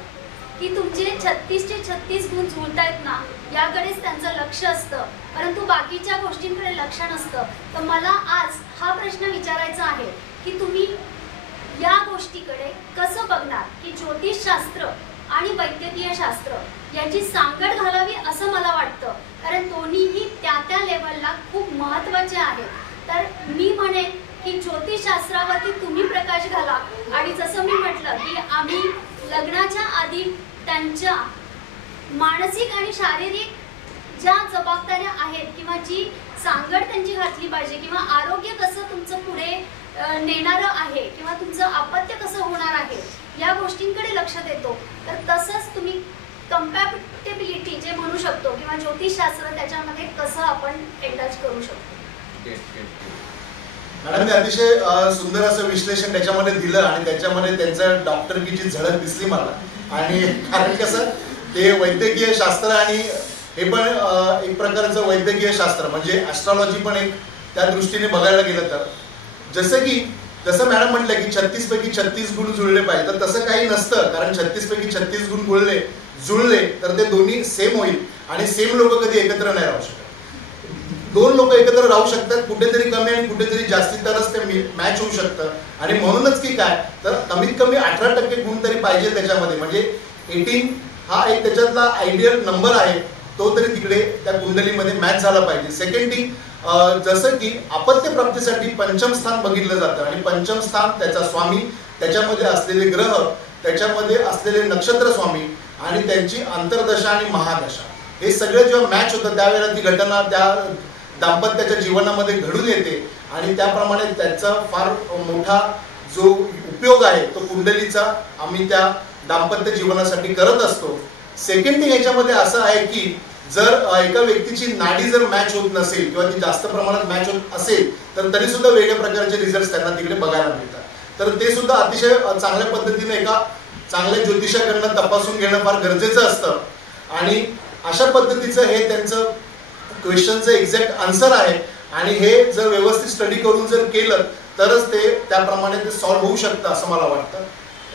की तुमचे 36चे 36 गुण जुळतायत ना याकडेच त्यांचं लक्ष असतं, परंतु बाकीच्या गोष्टींकडे लक्ष नसतं. तर मला आज हा प्रश्न विचारायचा आहे की तुम्ही या गोष्टीकडे कसं बघणार की ज्योतिषशास्त्र आणि वैद्यकीय शास्त्र यांची सांगड घालावी असं मला वाटतं, कारण दोन्हीही त्या त्या लेवलला खूप महत्त्वाचे आहेत. तर मी म्हणेन की ज्योतिषशास्त्रावरती तुम्ही प्रकाश घाला, आणि जसं मी म्हटलं की आम्ही लग्नाच्या आधी त्यांच्या मानसिक आणि शारीरिक ज्या जबाबदाऱ्या आहेत किंवा जी सांगड त्यांची घातली पाहिजे किंवा आरोग्य कसं तुमचं पुढे नेणारं आहे किंवा तुमचं अपत्य कसं होणार आहे या गोष्टींकडे लक्ष देतो. तर तसंच तुम्ही कम्पॅटिबिलिटी जे म्हणू शकतो किंवा ज्योतिषशास्त्र त्याच्यामध्ये कसं आपण अटॅच करू शकतो. मॅडमने अतिशय सुंदर असं विश्लेषण त्याच्यामध्ये दिलं आणि त्याच्यामध्ये त्यांचं डॉक्टरकीची झळक दिसली मला. आणि कारण कसं ते वैद्यकीय शास्त्र आणि हे पण एक प्रकारचं वैद्यकीय शास्त्र म्हणजे ॲस्ट्रॉलॉजी पण एक त्या दृष्टीने बघायला गेलं तर जसं मॅडम म्हटलं की 36 पैकी 36 गुण जुळले पाहिजे, तर तसं काही नसतं, कारण 36 पैकी 36 गुण जुळले जुळले तर ते दोन्ही सेम होईल आणि सेम लोक कधी एकत्र नाही राहू शकत. दोन लोक एकत्र राहू शकतात, कुठेतरी कमी आणि कुठेतरी जास्ती, तरच ते मॅच होऊ शकतं. आणि म्हणूनच की काय तर कमीत कमी 18% गुण तरी पाहिजे त्याच्यामध्ये, म्हणजे 18 हा एक त्याच्यातला आयडियल नंबर आहे, तो तरी तिकडे त्या कुंडलीमध्ये मॅच झाला पाहिजे. सेकंड थिंग, जसं की अपत्य प्राप्तीसाठी पंचम स्थान बघितलं जातं आणि पंचम स्थान त्याचा स्वामी, त्याच्यामध्ये असलेले ग्रह, त्याच्यामध्ये असलेले नक्षत्र स्वामी आणि त्यांची अंतर्दशा आणि महादशा, हे सगळे जेव्हा मॅच होतं त्यावेळेला ती घटना त्या दाम्पत्याच्या जीवनामध्ये घडून येते आणि त्याप्रमाणे त्याचा फार मोठा जो उपयोग आहे तो कुंडलीचा आम्ही त्या दाम्पत्य जीवनासाठी करत असतो. सेकंड थिंग याच्यामध्ये असं आहे की जर एका व्यक्तीची नाडी जर मॅच होत नसेल किंवा ती जास्त प्रमाणात मॅच होत असेल तर तरी सुद्धा वेगळ्या प्रकारचे रिझल्ट त्यांना तिकडे बघायला मिळतात. तर ते सुद्धा अतिशय चांगल्या पद्धतीने एका चांगल्या ज्योतिषाकडनं तपासून घेणं फार गरजेचं असतं आणि अशा पद्धतीचं हे त्यांचं क्वेश्चनचं एक्झॅक्ट आन्सर आहे आणि हे जर व्यवस्थित स्टडी करून जर केलं तरच ते त्याप्रमाणे ते सॉल्व्ह होऊ शकतं असं मला वाटतं.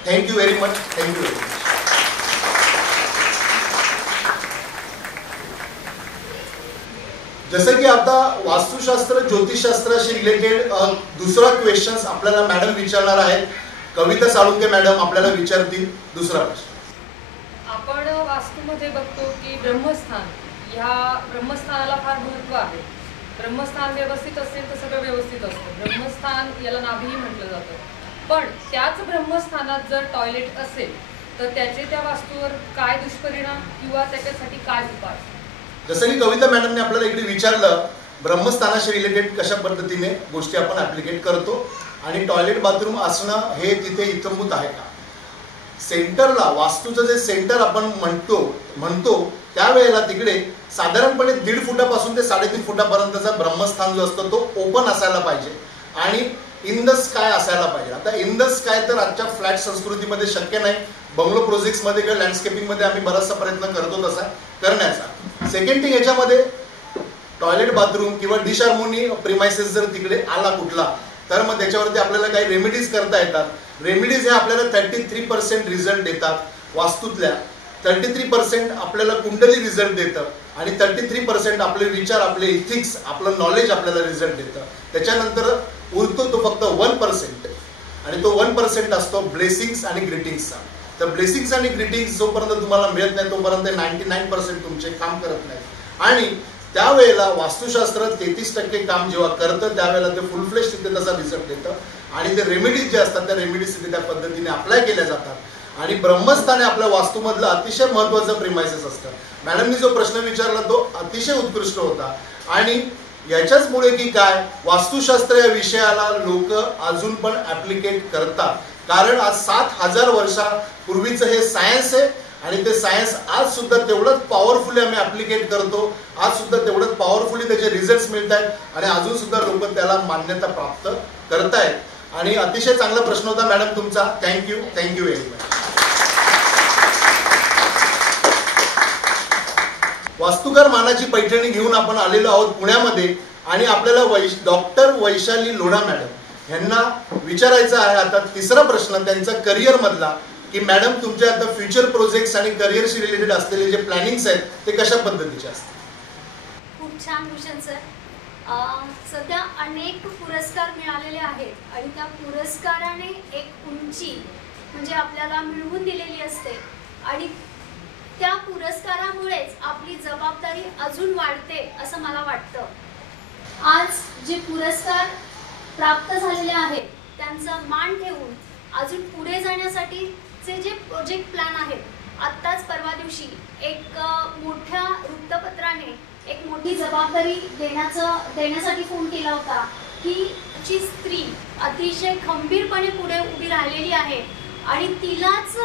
Thank you very much. Thank you very much. जसं की आता वास्तुशास्त्र ज्योतिषशास्त्राशी रिलेटेड दुसरा क्वेश्चन आपल्याला मॅडम विचारणार आहेत. कविता साळुंखे मॅडम आपल्याला विचारतील दुसरा प्रश्न. आपण वास्तूमध्ये बघतो की ब्रह्मस्थान, ह्या ब्रह्मस्थानाला फार महत्त्व आहे. ब्रह्मस्थान व्यवस्थित असेल तर सगळं व्यवस्थित असतं. ब्रह्मस्थान याला नाभीही म्हटलं जातं. पण त्याच ब्रह्मस्थानात जर टॉयलेट असेल तर त्याचे त्या वास्तूवर काय दुष्परिणाम किंवा त्याच्यासाठी काय उपाय? जसं की कविता मॅडमने आपल्याला इकडे विचारलं, ब्रह्मस्थानाशी रिलेटेड कशा पद्धतीने गोष्टी आपण ऍप्लिकेट करतो आणि टॉयलेट बाथरूम असणं हे तिथे इत्थंभूत आहे का. सेंटरला वास्तूचं जे सेंटर आपण म्हणतो त्यावेळेला तिकडे साधारणपणे 1.5 फुटापासून ते 3.5 फुटापर्यंतचा ब्रह्मस्थान जो असतो तो ओपन असायला पाहिजे आणि इन द स्काय असायला पाहिजे. आता इन द स्काय तर आजच्या फ्लॅट संस्कृतीमध्ये शक्य नाही. बंगलो प्रोजेक्ट्समध्ये किंवा लँडस्केपिंगमध्ये आम्ही बराचसा प्रयत्न करतो तसा करण्याचा. सेकंड थिंग याच्यामध्ये टॉयलेट बाथरूम किंवा डिशहार्मोनी प्रिमायसेस जर तिकडे आला कुठला तर मग त्याच्यावरती आपल्याला काही रेमेडीज करता येतात. रेमेडीज हे आपल्याला 33% रिझल्ट देतात वास्तूतल्या, 33% आपल्याला कुंडली रिझल्ट देतं आणि 33% आपले विचार, आपले इथिक्स, आपलं नॉलेज आपल्याला रिझल्ट देतं. त्याच्यानंतर उरतो तो फक्त 1% आणि तो 1% असतो ब्लेसिंग्स आणि ग्रीटिंग्सचा. तर ब्लेसिंग्स आणि ग्रीटिंग्स जोपर्यंत तुम्हाला मिळत नाही तोपर्यंत 99% तुमचे काम करत नाही आणि त्यावेळेला वास्तुशास्त्र 33% काम जेव्हा करतं त्यावेळेला ते फुल फ्लेश तिथे तसा रिझल्ट देतं आणि ते रेमेडीज जे असतात त्या रेमेडीज तिथे त्या पद्धतीने अप्लाय केल्या जातात आणि ब्रह्मस्थान हे आपल्या वास्तूमधलं अतिशय महत्त्वाचं प्रिमायसेस असतं. मॅडमनी जो प्रश्न विचारला तो अतिशय उत्कृष्ट होता आणि याच्याच मुळे की काय वास्तुशास्त्र या विषयाला लोक अजून पण ऍप्लिकेट करतात. कारण आज 7000 वर्षापूर्वीचं हे सायन्स आहे आणि ते सायन्स आज सुद्धा तेवढंच पॉवरफुली आम्ही ऍप्लिकेट करतो. आज सुद्धा तेवढंच पॉवरफुली त्याचे रिझल्ट मिळत आहेत आणि अजून सुद्धा लोक त्याला मान्यता प्राप्त करतायत आणि अतिशय चांगला प्रश्न होता मॅडम तुमचा. Thank you very much. वास्तुकार मानाची पैठणी घेऊन आपण आलेलो आहोत पुण्यामध्ये आणि आपल्याला डॉक्टर वैशाली लोढा मॅडम यांना विचारायचं आहे आता तिसरा प्रश्न त्यांचा करिअर मधला की मॅडम तुमच्या आता फ्युचर प्रोजेक्ट्स आणि करिअरशी रिलेटेड असलेले जे प्लॅनिंग्स आहेत ते कशा पद्धतीचे असतात? खूप छान भूषण सर. सध्या अनेक पुरस्कार मिळालेले आहेत आणि त्या पुरस्काराने एक उंची म्हणजे आपल्याला मिळवून दिलेली असते आणि त्या पुरस्कारामुळेच आपली जबाबदारी अजून वाढते असं मला वाटतं. आज जे पुरस्कार प्राप्त झालेले आहेत त्यांचा मान ठेवून अजून पुढे जाण्यासाठीचे जे प्रोजेक्ट प्लॅन आहेत, आत्ताच परवा दिवशी एक मोठ्या वृत्तपत्राने एक मोठी जबाबदारी देण्यासाठी फोन केला होता की जी स्त्री अतिशय खंबीरपणे पुढे उभी राहिलेली आहे आणि तिलाच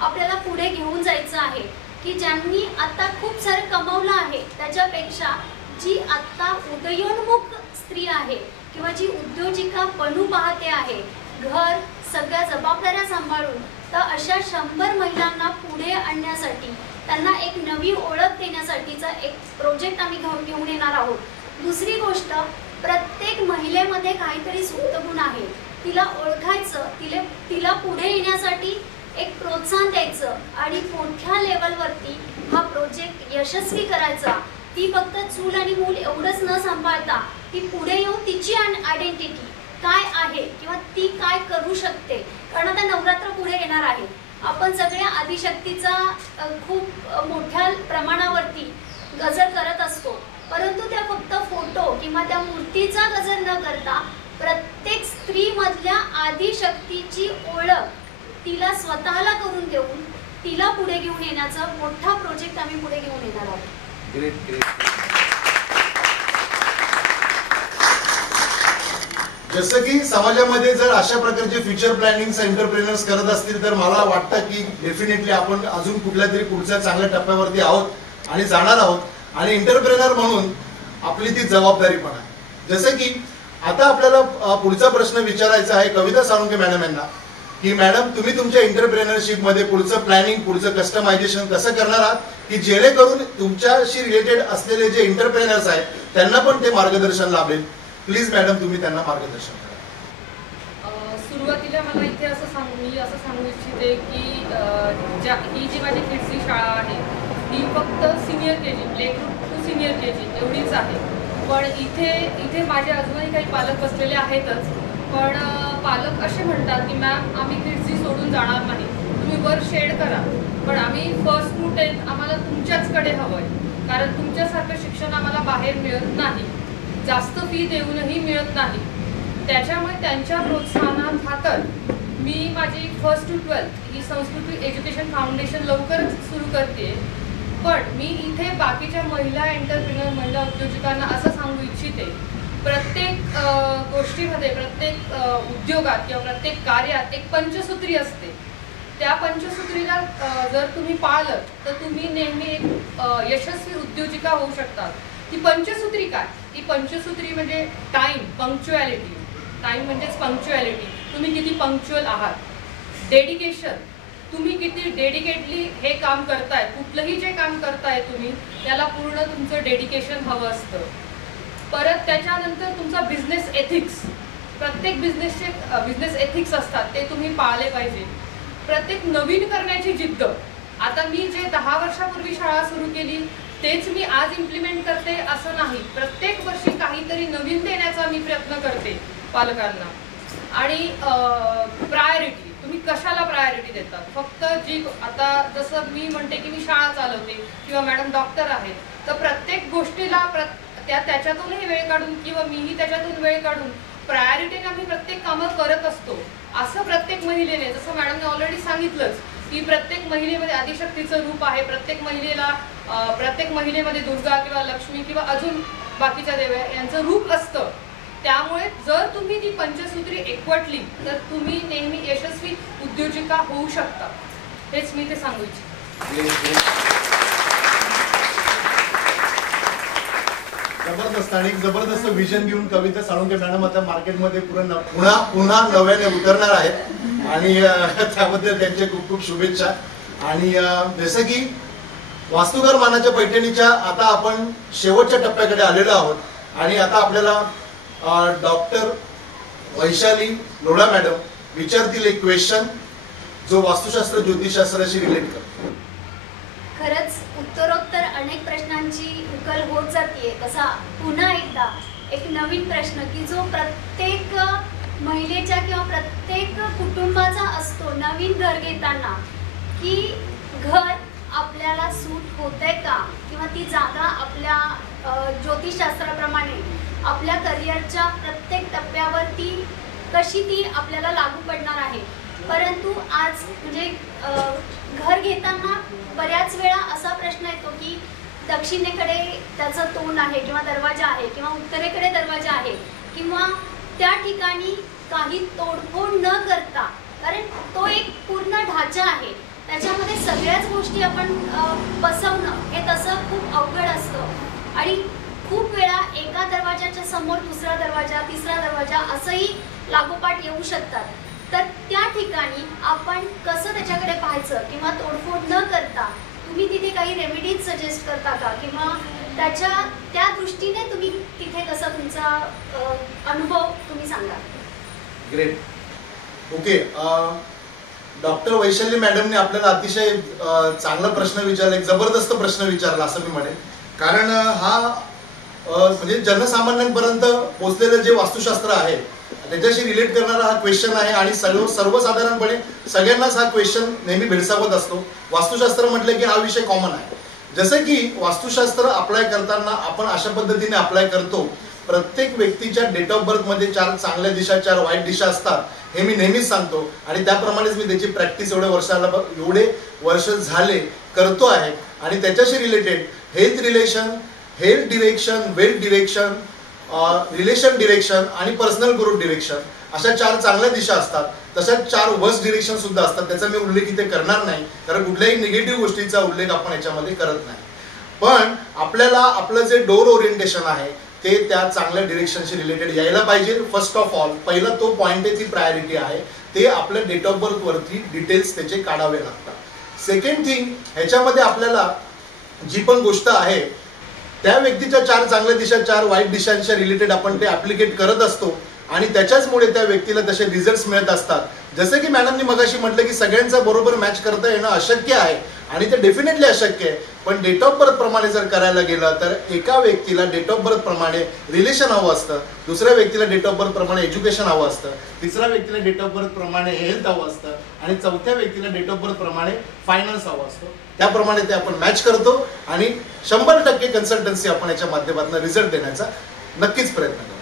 आपल्याला पुढे घेऊन जायचं आहे की ज्यांनी आता खूप सारं कमवलं आहे त्याच्यापेक्षा जी आत्ता उदयोन्मुख स्त्री आहे किंवा जी उद्योजिका बनू पाहते आहे, घर सगळ्या जबाबदाऱ्या सांभाळून, तर अशा 100 महिलांना पुढे आणण्यासाठी त्यांना एक नवी ओळख देण्यासाठीचा एक प्रोजेक्ट आम्ही घेऊन येणार आहोत. दुसरी गोष्ट, प्रत्येक महिलेमध्ये काहीतरी सुप्त गुण आहे, तिला ओळखायचं, तिला पुढे येण्यासाठी एक प्रोत्साहन द्यायचं आणि मोठ्या लेवलवरती हा प्रोजेक्ट यशस्वी करायचा. ती फक्त चूल आणि मूल एवढंच न सांभाळता ती पुढे येऊन तिची आयडेंटिटी काय आहे किंवा ती काय करू शकते. कारण आता नवरात्र पुढे येणार आहे. आपण सगळ्या आदिशक्तीचा खूप मोठ्या प्रमाणावरती गजर करत असतो, परंतु त्या फक्त फोटो किंवा त्या मूर्तीचा गजर न करता प्रत्येक स्त्रीमधल्या आदिशक्तीची ओळख तिला स्वतःला करून देऊन तिला पुढे घेऊन येण्याचा मोठा प्रोजेक्ट आम्ही पुढे घेऊन येणार आहोत. Great great. जसं की समाजामध्ये जर अशा प्रकारचे फ्युचर प्लॅनिंग एंटरप्रेनर्स करत असतील तर मला वाटतं की डेफिनेटली आपण अजून कुठल्या तरी पुढच्या चांगल्या टप्प्यावरती आहोत आणि जाणार आहोत. आणि एंटरप्रेनर म्हणून आपली ती जबाबदारी पण आहे. जसं की आता आपल्याला पुढचा प्रश्न विचारायचा आहे कविता साळुंखे मॅडम यांना, की मॅडम तुम्ही तुमच्या एंटरप्रेनरशिप मध्ये पुढचं प्लॅनिंग पुढचं कस्टमायझेशन कसं करणार आहात की जेणेकरून तुमच्याशी रिलेटेड असलेले जे एंटरप्रेनर्स आहेत त्यांना पण ते मार्गदर्शन लाभेल. प्लीज मॅडम तुम्ही त्यांना मार्गदर्शन करा. सुरुवातीला मला इथे मी असं सांगू इच्छिते की ही जी माझी किड्सची शाळा आहे ही फक्त senior KG play group to senior KG एवढीच आहे. पण इथे माझे अजूनही काही पालक बसलेले आहेतच. पण पालक असे म्हणतात की मॅम आम्ही किड्सची सोडून जाणार नाही, तुम्ही वर शेड करा, पण आम्ही 1st to 10th आम्हाला तुमच्याचकडे हवं आहे. कारण तुमच्यासारखं शिक्षण आम्हाला बाहेर मिळत नाही, जास्त फी देऊनही मिळत नाही. त्याच्यामुळे त्यांच्या प्रोत्साहनाखातर मी माझी 1st to 12th ही संस्कृती एज्युकेशन फाउंडेशन लवकरच सुरू करते. पण मी इथे बाकीच्या महिला एंटरप्रिनर महिला उद्योजकांना असं सांगू इच्छिते, प्रत्येक गोष्टीमध्ये प्रत्येक उद्योगात किंवा प्रत्येक कार्यात एक पंचसूत्री असते. त्या पंचसूत्रीला जर तुम्ही पाळलं तर तुम्ही नेहमी एक यशस्वी उद्योजिका होऊ शकता. ती पंचसूत्री काय? ती पंचसूत्री म्हणजे टाइम, पंक्च्युअलिटी. टाइम म्हणजेच पंक्च्युअलिटी. तुम्ही किती पंक्च्युअल आहात. डेडिकेशन, तुम्ही किती डेडिकेटली हे काम करताय. कुठलंही जे काम करताय तुम्ही त्याला पूर्ण तुमचं डेडिकेशन हवं असतं. परत त्याच्यानंतर तुमचा बिझनेस एथिक्स, प्रत्येक बिझनेस एथिक्स असतात ते तुम्ही पाळले पाहिजे. प्रत्येक नवीन करण्याची जिद्द. आता मी जे 10 वर्षापूर्वी शाळा सुरू केली तेच मी आज इम्प्लिमेंट करते असं नाही. प्रत्येक वर्षी काहीतरी नवीन देण्याचा मी प्रयत्न करते पालकांना. आणि प्रायोरिटी, तुम्ही कशाला प्रायोरिटी देतात. फक्त जी आता जसं मी म्हणते की मी शाळा चालवते किंवा मॅडम डॉक्टर आहेत, तर प्रत्येक गोष्टीला त्याच्यातूनही वेळ काढून किंवा मीही त्याच्यातून वेळ काढून प्रायोरिटीने आम्ही प्रत्येक कामं करत असतो. असं प्रत्येक महिलेने, जसं मॅडमने ऑलरेडी सांगितलंच की प्रत्येक महिलेमध्ये आदिशक्तीचं रूप आहे. प्रत्येक महिलेमध्ये दुर्गा किंवा लक्ष्मी किंवा अजून बाकीच्या देव्या यांचं रूप असतं. त्यामुळे जर तुम्ही ती पंचसूत्री एकवटली तर तुम्ही नेहमी यशस्वी उद्योजिका होऊ शकता. हेच मी ते सांगू इच्छिते. जबरदस्त. आणि जबरदस्त विजन घेऊन कविता साळुंखे मॅडम आता मार्केटमध्ये पुन्हा नव्याने उतरणार आहेत आणि त्याबद्दल त्यांचे खूप खूप शुभेच्छा. आणि जसं की वास्तुकार मानाच्या पैठणीच्या आता आपण शेवटच्या टप्प्याकडे आलेलो आहोत आणि आता आपल्याला डॉक्टर वैशाली लोढा मॅडम विचारतील एक क्वेश्चन जो वास्तुशास्त्र ज्योतिषशास्त्राशी रिलेट करतो. खरंच उत्तरोत्तर अनेक प्रश्नांची उकल होत जाते. तसा पुन्हा एकदा एक नवीन प्रश्न की जो प्रत्येक महिलेच्या किंवा प्रत्येक कुटुंबाचा असतो नवीन घर घेताना, की घर आपल्याला सूट होतंय का किंवा ती जागा आपल्या ज्योतिषशास्त्राप्रमाणे आपल्या करिअरच्या प्रत्येक टप्प्यावरती कशी ती आपल्याला लागू पडणार आहे. परंतु आज म्हणजे घर घेताना बऱ्याच वेळा असा प्रश्न येतो की दक्षिणेकडे त्याचं तोंड आहे किंवा दरवाजा आहे किंवा उत्तरेकडे दरवाजा आहे किंवा त्या ठिकाणी काही तोडफोड न करता, कारण तो एक पूर्ण ढाचा आहे, त्याच्यामध्ये सगळ्याच गोष्टी आपण बसवणं हे तसं खूप अवघड असतं आणि खूप वेळा एका दरवाजाच्या समोर दुसरा दरवाजा, तिसरा दरवाजा असंही लागोपाठ येऊ शकतात. तर त्या ठिकाणी आपण कसं त्याच्याकडे पाहायचं किंवा तोडफोड न करता तुम्ही तिथे काही रेमेडीज सजेस्ट करता का किंवा त्या दृष्टीने तुम्ही तिथे कसा तुमचा अनुभव तुम्ही सांगा. ग्रेट. ओके. डॉक्टर वैशाली मॅडमने आपल्याला अतिशय चांगला प्रश्न विचारला, एक जबरदस्त प्रश्न विचारला असं मी म्हणेन. कारण हा म्हणजे जनसामान्यांपर्यंत पोहोचलेलं जे वास्तुशास्त्र आहे त्याच्याशी रिलेट करणारा हा क्वेश्चन आहे आणि सर्वसाधारणपणे सगळ्यांनाच हा क्वेश्चन नेहमी भेडसावत असतो. वास्तुशास्त्र म्हटलं की हा विषय कॉमन आहे. जसं की वास्तुशास्त्र अप्लाय करताना आपण अशा पद्धतीने अप्लाय करतो, प्रत्येक व्यक्तीच्या डेट ऑफ बर्थ मध्ये 4 चांगल्या दिशा 4 वाईट दिशा असतात हे मी नेहमीच सांगतो आणि त्याप्रमाणेच मी त्याची प्रॅक्टिस एवढे वर्ष झाले करतो आहे. आणि त्याच्याशी related health direction, wealth direction, relation direction आणि पर्सनल ग्रोथ डिरेक्शन अशा 4 चांगल्या दिशा असतात. तशाच 4 वर्स्ट डिरेक्शन सुद्धा असतात. त्याचा मी उल्लेख इथे करणार नाही कारण कुठल्याही निगेटिव्ह गोष्टीचा उल्लेख आपण याच्यामध्ये करत नाही. पण आपल्याला आपलं जे डोर ओरिएंटेशन आहे ते त्या चांगल्या डिरेक्शनशी रिलेटेड यायला पाहिजे. फर्स्ट ऑफ ऑल पहिला तो पॉइंट आहे, ती प्रायोरिटी आहे, ते आपल्या डेट ऑफ बर्थ वरती डिटेल्स त्याचे काढावे लागतात. सेकंड थिंग, ह्याच्यामध्ये आपल्याला जी पण गोष्ट आहे त्या व्यक्तीच्या 4 चांगल्या दिशा 4 वाईट दिशांच्या रिलेटेड आपण ते ऍप्लिकेट करत असतो आणि त्याच्याचमुळे त्या व्यक्तीला तसे रिझल्ट्स मिळत असतात. जसं की मॅडमनी मगाशी म्हटलं की सगळ्यांचा बरोबर मॅच करता येणं अशक्य आहे आणि ते डेफिनेटली अशक्य आहे. पण डेट ऑफ बर्थ प्रमाणे जर करायला गेलं तर एका व्यक्तीला डेट ऑफ बर्थ प्रमाणे रिलेशन हवं असतं, दुसऱ्या व्यक्तीला डेट ऑफ बर्थ प्रमाणे एज्युकेशन हवं असतं, तिसऱ्या व्यक्तीला डेट ऑफ बर्थ प्रमाणे हेल्थ हवं असतं आणि चौथ्या व्यक्तीला डेट ऑफ बर्थ प्रमाणे फायनान्स हवं असतं. त्याप्रमाणे ते आपण मॅच करतो आणि 100% कन्सल्टन्सी आपण याच्या माध्यमातून रिझल्ट देण्याचा नक्कीच प्रयत्न करतो.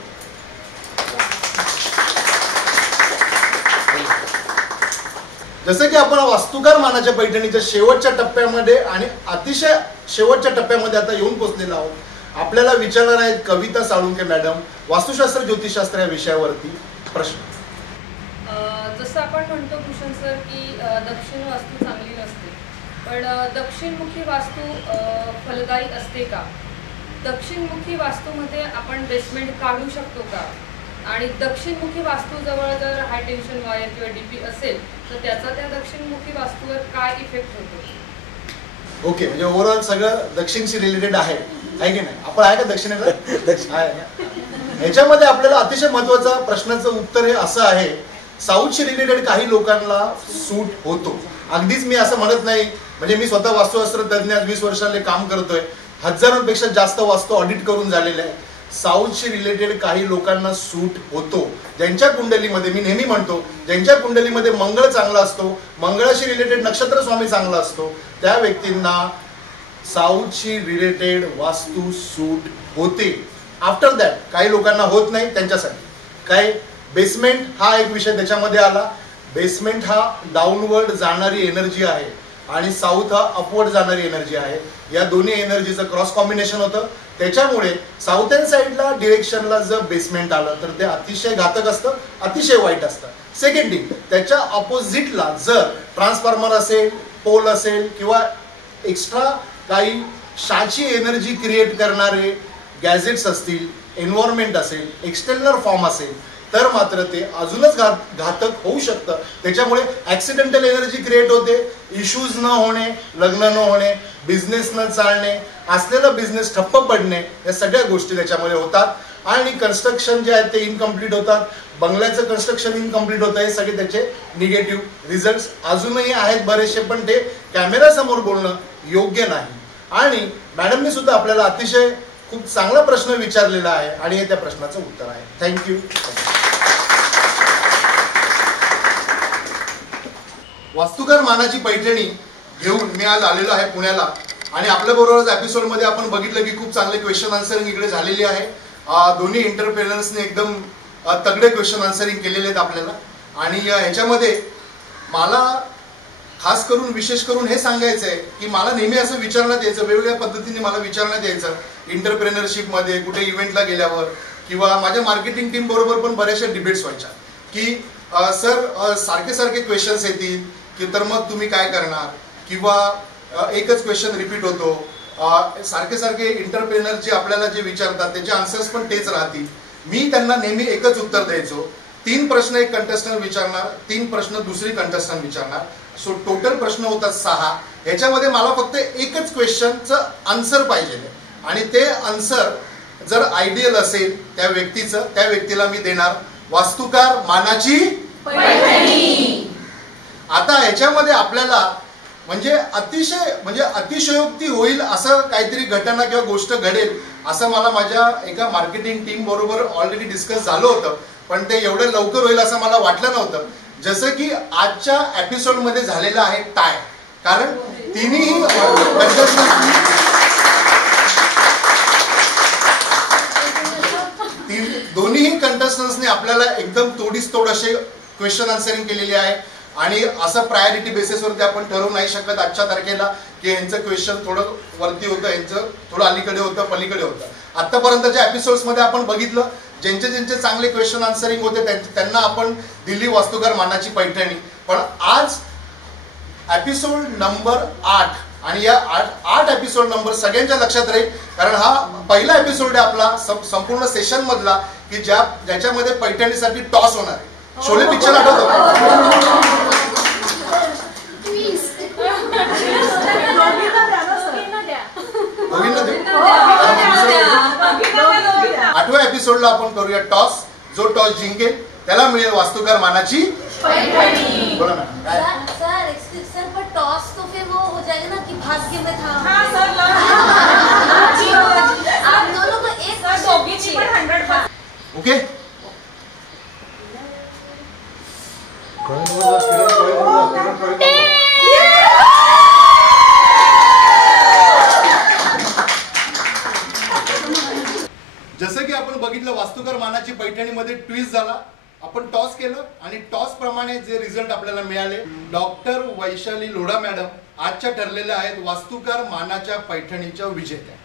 जसं की आपण वास्तुकार मानाच्या पैठणीच्या शेवटच्या टप्प्यामध्ये आणि अतिशय शेवटच्या टप्प्यामध्ये आता येऊन पोहोचलेलो आहोत. आपल्याला विचारणार आहेत कविता साळुंखे मॅडम वास्तुशास्त्र ज्योतिषशास्त्र या विषयावरती प्रश्न. जसं आपण म्हणतो भूषण सर की दक्षिण वास्तू चांगली नसते, पण दक्षिणमुखी वास्तू फलदायी असते का? दक्षिणमुखी वास्तूमध्ये आपण बेसमेंट काढू शकतो का? आणि दक्षिणमुखी वास्तूजवळ जर हाय टेन्शन वायर किंवा डीपी असेल तर त्याचा त्या दक्षिणमुखी वास्तूवर काय इफेक्ट होतो? ओके, म्हणजे ओव्हरऑल सगळं दक्षिणशी रिलेटेड आहे की नाही? आपण आहे का दक्षिणेला? ह्याच्यामध्ये आपल्याला अतिशय महत्वाचा प्रश्नाचं उत्तर हे असं आहे, साऊथशी रिलेटेड काही लोकांना सूट होतो. अगदीच मी असं म्हणत नाही, म्हणजे मी स्वतः वास्तुशास्त्र तज्ञ 20 वर्षांले काम करतोय, हजारांपेक्षा जास्त वास्तू ऑडिट करून झालेले आहे. साऊथशी रिलेटेड काही लोकांना सूट होतो ज्यांच्या कुंडलीमध्ये, मी नेहमी म्हणतो, ज्यांच्या कुंडलीमध्ये मंगळ चांगला असतो, मंगळाशी रिलेटेड नक्षत्र स्वामी चांगला असतो, त्या व्यक्तींना साऊथशी रिलेटेड वास्तू सूट होते. आफ्टर दॅट काही लोकांना होत नाही. त्यांच्यासाठी काय, बेसमेंट हा एक विषय त्याच्यामध्ये आला. बेसमेंट हा डाऊनवर्ड जाणारी एनर्जी आहे आणि साऊथ हा अपवर्ड जाणारी एनर्जी आहे. या दोन्ही एनर्जीचं क्रॉस कॉम्बिनेशन होतं. त्याच्यामुळे साऊथर्न साईडला डिरेक्शनला जर बेसमेंट आलं तर ते अतिशय घातक असतं, अतिशय वाईट असतं. सेकंड थिंग, त्याच्या ऑपोजिटला जर ट्रान्सफॉर्मर असेल, पोल असेल किंवा एक्स्ट्रा काही शाची एनर्जी क्रिएट करणारे गॅजेट्स असतील, एन्व्हायरमेंट असेल, एक्सटर्नल फॉर्म असेल तर मात्र ते अजूनच घातक होऊ शकतं. त्याच्यामुळे ऍक्सिडेंटल एनर्जी क्रिएट होते, इश्यूज न होणे, लग्न न होणे, बिझनेस न चालणे, असलेला बिझनेस ठप्प पडणे, या सगळ्या गोष्टी त्याच्यामुळे होतात. आणि कन्स्ट्रक्शन जे आहेत ते इनकम्प्लीट होतात, बंगल्याचं कन्स्ट्रक्शन इनकम्प्लीट होतं. हे सगळे त्याचे निगेटिव्ह रिझल्ट्स अजूनही आहेत बरेचसे, पण ते कॅमेऱ्यासमोर बोलणं योग्य नाही. आणि मॅडमनी सुद्धा आपल्याला अतिशय खूप चांगला प्रश्न विचारलेला आहे आणि हे त्या प्रश्नाचं उत्तर आहे. थँक्यू. वास्तुकार मानाची पैठणी घेऊन मी आज आलेलो आहे पुण्याला आणि आपल्या बरोबरच एपिसोडमध्ये आपण बघितलं की खूप चांगले क्वेश्चन आन्सरिंग इकडे झालेली आहे. दोन्ही एंटरप्रेनर्सने एकदम तगडे क्वेश्चन आन्सरिंग केलेले आहेत आपल्याला. आणि ह्याच्यामध्ये मला खास करून विशेष करून हे सांगायचं आहे की मला नेहमी असं विचारण्यात यायचं, वेगवेगळ्या पद्धतीने मला विचारण्यात यायचं एंटरप्रेनरशिपमध्ये, कुठे इव्हेंटला गेल्यावर किंवा माझ्या मार्केटिंग टीम बरोबर पण बऱ्याचशा डिबेट्स व्हायच्या की सर सारखे सारखे क्वेश्चन्स येतील की तर मग तुम्ही काय करणार, किंवा एकच क्वेश्चन रिपीट होतो, सारखे सारखे इंटरप्रेनर जे आपल्याला जे विचारतात त्याचे आन्सर्स पण तेच राहतील. मी त्यांना नेहमी एकच उत्तर द्यायचो, 3 प्रश्न एक कंटेस्टंट विचारणार, 3 प्रश्न दुसरी कंटेस्टंट विचारणार, सो टोटल प्रश्न होतात 6. ह्याच्यामध्ये मला फक्त एकच क्वेश्चनचं आन्सर पाहिजे आणि ते आन्सर जर आयडियल असेल त्या व्यक्तीचं, त्या व्यक्तीला मी देणार वास्तुकार मानाची पैठणी. आता ह्याच्यामध्ये आपल्याला म्हणजे अतिशयोक्ती होईल असं काहीतरी घटना किंवा गोष्ट घडेल असं मला माझ्या एका मार्केटिंग टीम बरोबर ऑलरेडी डिस्कस झालं होतं, पण ते एवढं लवकर होईल असं मला वाटलं नव्हतं. जसं की आजच्या एपिसोडमध्ये झालेलं आहे टाय, कारण तिन्ही दोन्हीही कंटेस्टंट्सने आपल्याला एकदम तोडीस तोड असे क्वेश्चन आन्सरिंग केलेले आहे आणि असं प्रायोरिटी बेसिसवरती आपण ठरवू नाही शकत आजच्या तारखेला की यांचं क्वेश्चन थोडं वरती होतं, यांचं थोडं अलीकडे होतं, पलीकडे होतं. आतापर्यंतच्या एपिसोड्समध्ये आपण बघितलं ज्यांचे चांगले क्वेश्चन आन्सरिंग होते त्यांना आपण दिली वास्तुकार मानाची पैठणी. पण आज एपिसोड नंबर 8 आणि या 8 एपिसोड नंबर सगळ्यांच्या लक्षात राहील, कारण हा पहिला एपिसोड आहे आपला संपूर्ण सेशन मधला की ज्याच्यामध्ये पैठणीसाठी टॉस होणार आहे. शोले पिक्चर आठवतो? आठव्या एपिसोडला आपण करूया टॉस. जो टॉस जिंकेल त्याला मिळेल वास्तुकार मानाची पैठणी. बोला ना काय? सर पर टॉस तो फिर वो हो जाएगा ना कि भाग्य में था. आप दोनों को एक ओके. जसं की आपण बघितलं वास्तुकार मानाची पैठणीमध्ये ट्विस्ट झाला. आपण टॉस केलं आणि टॉस प्रमाणे जे रिझल्ट आपल्याला मिळाले, डॉक्टर वैशाली लोढा मॅडम आजच्या ठरलेल्या आहेत वास्तुकार मानाच्या पैठणीच्या विजेत्या.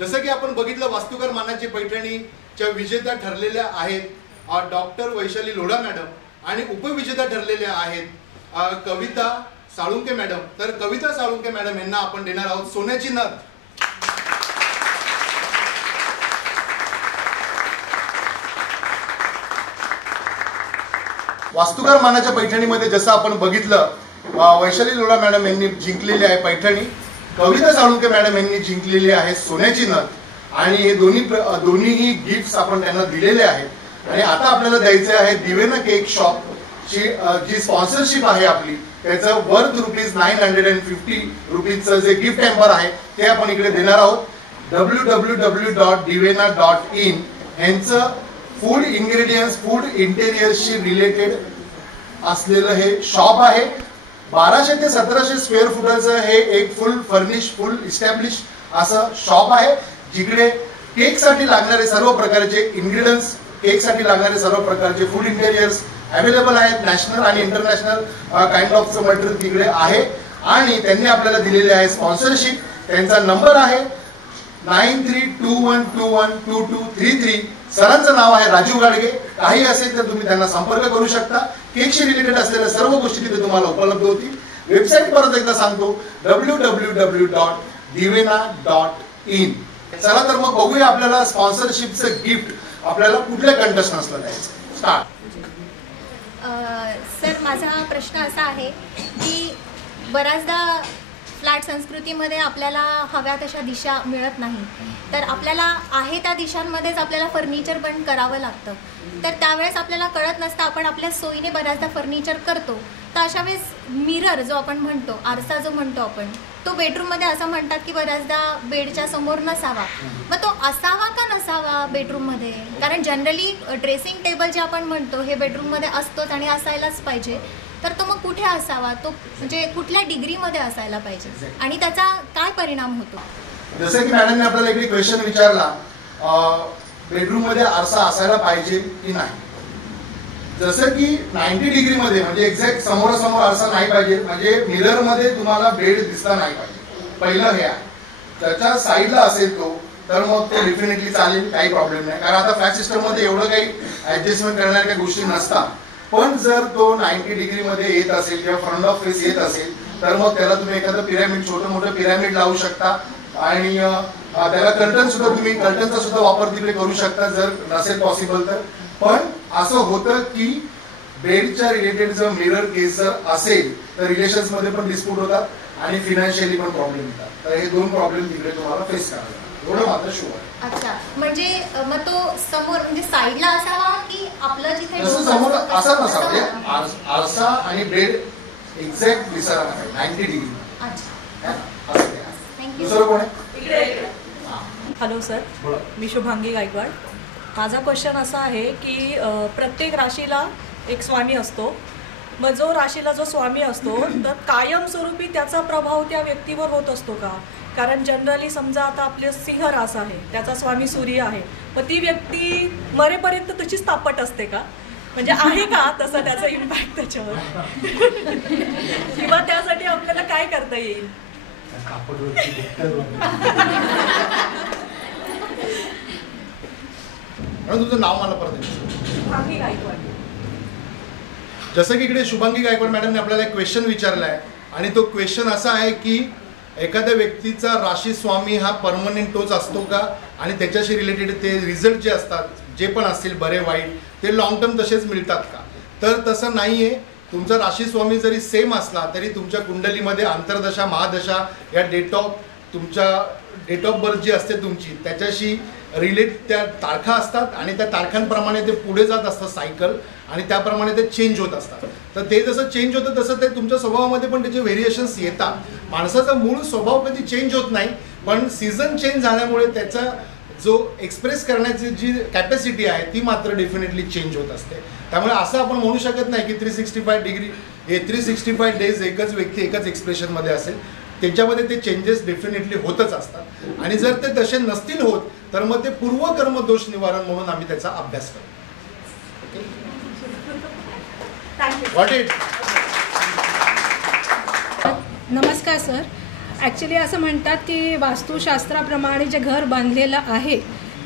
जसं की आपण बघितलं वास्तुकार मानाची पैठणीच्या विजेत्या ठरलेल्या आहेत डॉक्टर वैशाली लोढा मॅडम आणि उपविजेत्या ठरलेल्या आहेत कविता साळुंके मॅडम. तर कविता साळुंके मॅडम यांना आपण देणार आहोत सोन्याची नथ. वास्तुकार मानाच्या पैठणीमध्ये जसं आपण बघितलं वैशाली लोढा मॅडम यांनी जिंकलेली आहे पैठणी, कविता साळुंके मॅडम यांनी जिंकलेली आहे सोन्याची नथ आणि हे दोन्हीही गिफ्ट्स आपण त्यांना दिलेले आहेत. आणि आता आपल्याला द्यायचे आहे दिवेना केक शॉप ची जी स्पॉन्सरशिप आहे आपली, त्याचं वर्थ ₹950 जे गिफ्ट हॅम्पर आहे ते आपण इकडे देणार आहोत. www.divena.in यांचं फूड इंग्रेडियंट्स फूड इंटेरियर्सशी रिलेटेड असलेलं हे शॉप आहे. 1200 ते 1700 स्क्वेअर फुटाचं हे एक फुल फर्निश फुल इस्टॅब्लिश असं शॉप आहे, जिकडे केक साठी लागणारे सर्व प्रकारचे इंग्रेडियंट्स, केक साठी लागणारे सर्व प्रकारचे फूड इंटेरियर्स अवेलेबल आहेत. नॅशनल आणि इंटरनॅशनल काइंड ऑफचं मटेरियल तिकडे आहे आणि त्यांनी आपल्याला दिलेले आहे स्पॉन्सरशिप. त्यांचा नंबर आहे 9321212233. सरांचं नाव आहे राजू गाडगे. काही असेल तर तुम्ही त्यांना संपर्क करू शकता. केकशी रिलेटेड असलेल्या सर्व गोष्टी तिथे तुम्हाला उपलब्ध होतील. वेबसाईट परत एकदा सांगतो www.divena.in. चला तर मग बघूया आपल्याला स्पॉन्सरशिपचं गिफ्ट आपल्याला कुठल्या कंटेस्टंट्सला द्यायचं. स्टार्ट. सर माझा प्रश्न असा आहे की बऱ्याचदा फ्लॅट संस्कृतीमध्ये आपल्याला हव्या तशा दिशा मिळत नाही, तर आपल्याला आहे त्या दिशांमध्येच आपल्याला फर्निचर पण करावं लागतं. तर त्यावेळेस आपल्याला कळत नसतं, आपण आपल्या सोयीने बऱ्याचदा फर्निचर करतो. तर अशा वेळेस मिरर जो आपण म्हणतो, आरसा जो म्हणतो आपण, तो बेडरूममध्ये असं म्हणतात की बऱ्याचदा बेडच्या समोर नसावा. मग तो असावा का नसावा बेडरूममध्ये? कारण जनरली ड्रेसिंग टेबल जे आपण म्हणतो हे बेडरूममध्ये असतोच आणि असायलाच पाहिजे. तर तो मग कुठे असावा, तो म्हणजे कुठल्या डिग्रीमध्ये असायला पाहिजे आणि त्याचा काय परिणाम होतो? जसं की मॅडमने आपल्याला एक क्वेश्चन विचारला, बेडरूम मध्ये आरसा असायला पाहिजे की नाही. जसं की 90 डिग्री मध्ये म्हणजे एक्झॅक्ट समोरासमोर आरसा नाही पाहिजे, म्हणजे मिरर मध्ये तुम्हाला बेड दिसला नाही पाहिजे. पहिलं हे आहे. त्याच्या साईडला असेल तो तर मग ते डेफिनेटली चालेल, काही प्रॉब्लेम नाही. कारण आता फ्लॅट सिस्टममध्ये एवढं काही ऍडजस्टमेंट करणाऱ्या काही गोष्टी नसतात. पण जर तो 90 डिग्रीमध्ये येत असेल किंवा फ्रंट ऑफ फेस येत असेल तर मग त्याला तुम्ही एखादं पिरॅमिड, छोटं मोठं पिरॅमिड लावू शकता. आणि त्याला कर्टन सुद्धा, तुम्ही कर्टनचा सुद्धा वापर तिकडे करू शकता जर नसेल पॉसिबल तर. पण असं होतं की बेडच्या रिलेटेड जर मिरर केस जर असेल तर रिलेशन्स मध्ये पण डिस्प्यूट होतात आणि फिनान्शियली पण प्रॉब्लेम येतात. तर हे 2 प्रॉब्लेम तिकडे तुम्हाला फेस करावे लागतात, एवढं मात्र शुअर आहे. अच्छा, म्हणजे मग तो समोर म्हणजे साईडला असावा की आपलं जिथे तसं समोर असा नसावा, म्हणजे आरसा आणि बेड एक्झॅक्ट दिसायला नाही 90 डिग्री. अच्छा, असं ते. थँक्यू. दुसरं कोण आहे? हॅलो सर, मी शुभांगी गायकवाड. माझा क्वेश्चन असा आहे की प्रत्येक राशीला एक स्वामी असतो. मग जो राशीला जो स्वामी असतो तर कायमस्वरूपी त्याचा प्रभाव त्या व्यक्तीवर होत असतो का? कारण जनरली समजा आता आपले सिंह रास आहे, त्याचा स्वामी सूर्य आहे, मग ती व्यक्ती मरेपर्यंत तशीच तापट असते का? म्हणजे आहे का तसं त्याचा इम्पॅक्ट त्याच्यावर? किंवा त्यासाठी आपल्याला काय करता येईल? तुझं नाव मला परत. शुभांगी गायकवाड. जसं की इकडे शुभांगी गायकवाड मॅडमने आपल्याला एक क्वेश्चन विचारला आहे आणि तो क्वेश्चन असा आहे की एखाद्या व्यक्तीचा राशी स्वामी हा परमनंट तोच असतो का आणि त्याच्याशी रिलेटेड ते रिझल्ट जे असतात जे पण असतील बरे वाईट ते लॉंग टर्म तसेच मिळतात का? तर तसं नाही आहे. तुमचा राशी स्वामी जरी सेम असला तरी तुमच्या कुंडलीमध्ये अंतर्दशा, महादशा या तुमच्या डेट ऑफ बर्थ जी असते तुमची त्याच्याशी रिलेट त्या तारखा असतात आणि त्या तारखांप्रमाणे ते पुढे जात असतं सायकल आणि त्याप्रमाणे ते चेंज होत असतात. तर ते जसं चेंज होतं तसं ते तुमच्या स्वभावामध्ये पण त्याचे व्हेरिएशन्स येतात. माणसाचा मूळ स्वभाव कधी चेंज होत नाही, पण सीझन चेंज झाल्यामुळे त्याचा जो एक्सप्रेस करण्याची जी कॅपॅसिटी आहे ती मात्र डेफिनेटली चेंज होत असते. त्यामुळे असं आपण म्हणू शकत नाही की 365 डेज एकच व्यक्ती एकच एक्सप्रेशनमध्ये असेल. त्याच्यामध्ये ते चेंजेस डेफिनेटली होतच असतात आणि जर ते तसे नसतील होत तर मग ते पूर्वकर्म दोष निवारण म्हणून आम्ही त्याचा अभ्यास करतो. Got it? नमस्कार सर. ॲक्च्युली असं म्हणतात की वास्तुशास्त्राप्रमाणे जे घर बांधलेलं आहे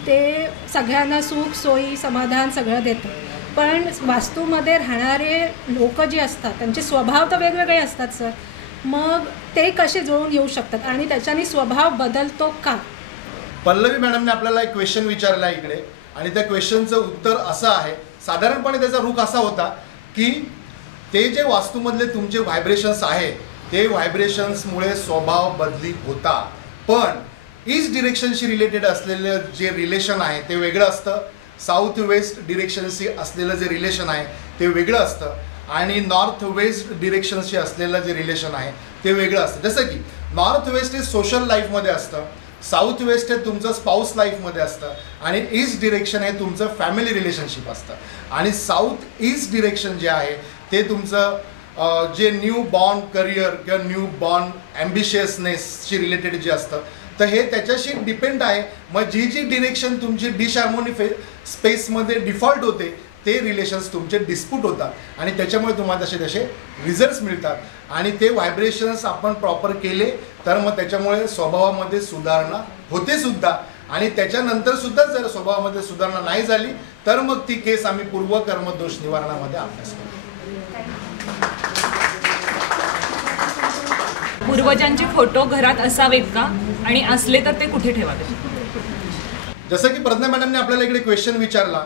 ते सगळ्यांना सुख, सोयी, समाधान सगळं देतं. पण वास्तूमध्ये राहणारे लोक जे असतात त्यांचे स्वभाव तर वेगवेगळे असतात सर. मग ते कसे जुळून येऊ शकतात आणि त्याच्याने स्वभाव बदलतो का? पल्लवी मॅडमने आपल्याला एक क्वेश्चन विचारला इकडे आणि त्या क्वेश्चनचं उत्तर असं आहे. साधारणपणे त्याचा रुख असा होता की ते जे वास्तूमधले तुमचे व्हायब्रेशन्स आहे ते व्हायब्रेशन्समुळे स्वभाव बदली होता. पण ईस्ट डिरेक्शनशी रिलेटेड असलेलं जे रिलेशन आहे ते वेगळं असतं. साऊथ वेस्ट डिरेक्शनशी असलेलं जे रिलेशन आहे ते वेगळं असतं आणि नॉर्थ वेस्ट डिरेक्शनशी असलेलं जे रिलेशन आहे ते वेगळं असतं. जसं की नॉर्थ वेस्ट हे सोशल लाईफमध्ये असतं, साऊथ वेस्ट हे तुमचं स्पाऊस लाईफमध्ये असतं आणि ईस्ट डिरेक्शन हे तुमचं फॅमिली रिलेशनशिप असतं. आणि साऊथ ईस्ट डिरेक्शन जे आहे ते तुमचं जे न्यू बॉर्न करिअर किंवा न्यू बॉर्न ॲम्बिशियसनेसशी रिलेटेड जे असतं तर हे त्याच्याशी डिपेंड आहे. मग जी जी डिरेक्शन तुमची डिसहार्मोनी स्पेसमध्ये डिफॉल्ट होते ते रिलेशन्स तुमचे डिस्प्यूट होतात आणि त्याच्यामुळे तुम्हाला तसे रिझल्ट्स मिळतात आणि ते व्हायब्रेशन्स आपण प्रॉपर केले तर मग त्याच्यामुळे स्वभावामध्ये सुधारणा होते सुद्धा. आणि त्याच्यानंतर सुद्धा जर स्वभावामध्ये सुधारणा नाही झाली तर मग ती केस आम्ही पूर्वकर्म दोष निवारणामध्ये अभ्यास करतो. पूर्वजांचे फोटो घरात असावेत का आणि असले तर ते कुठे ठेवावे? जसं की प्रज्ञा मॅडमने आपल्याला इकडे क्वेश्चन विचारला,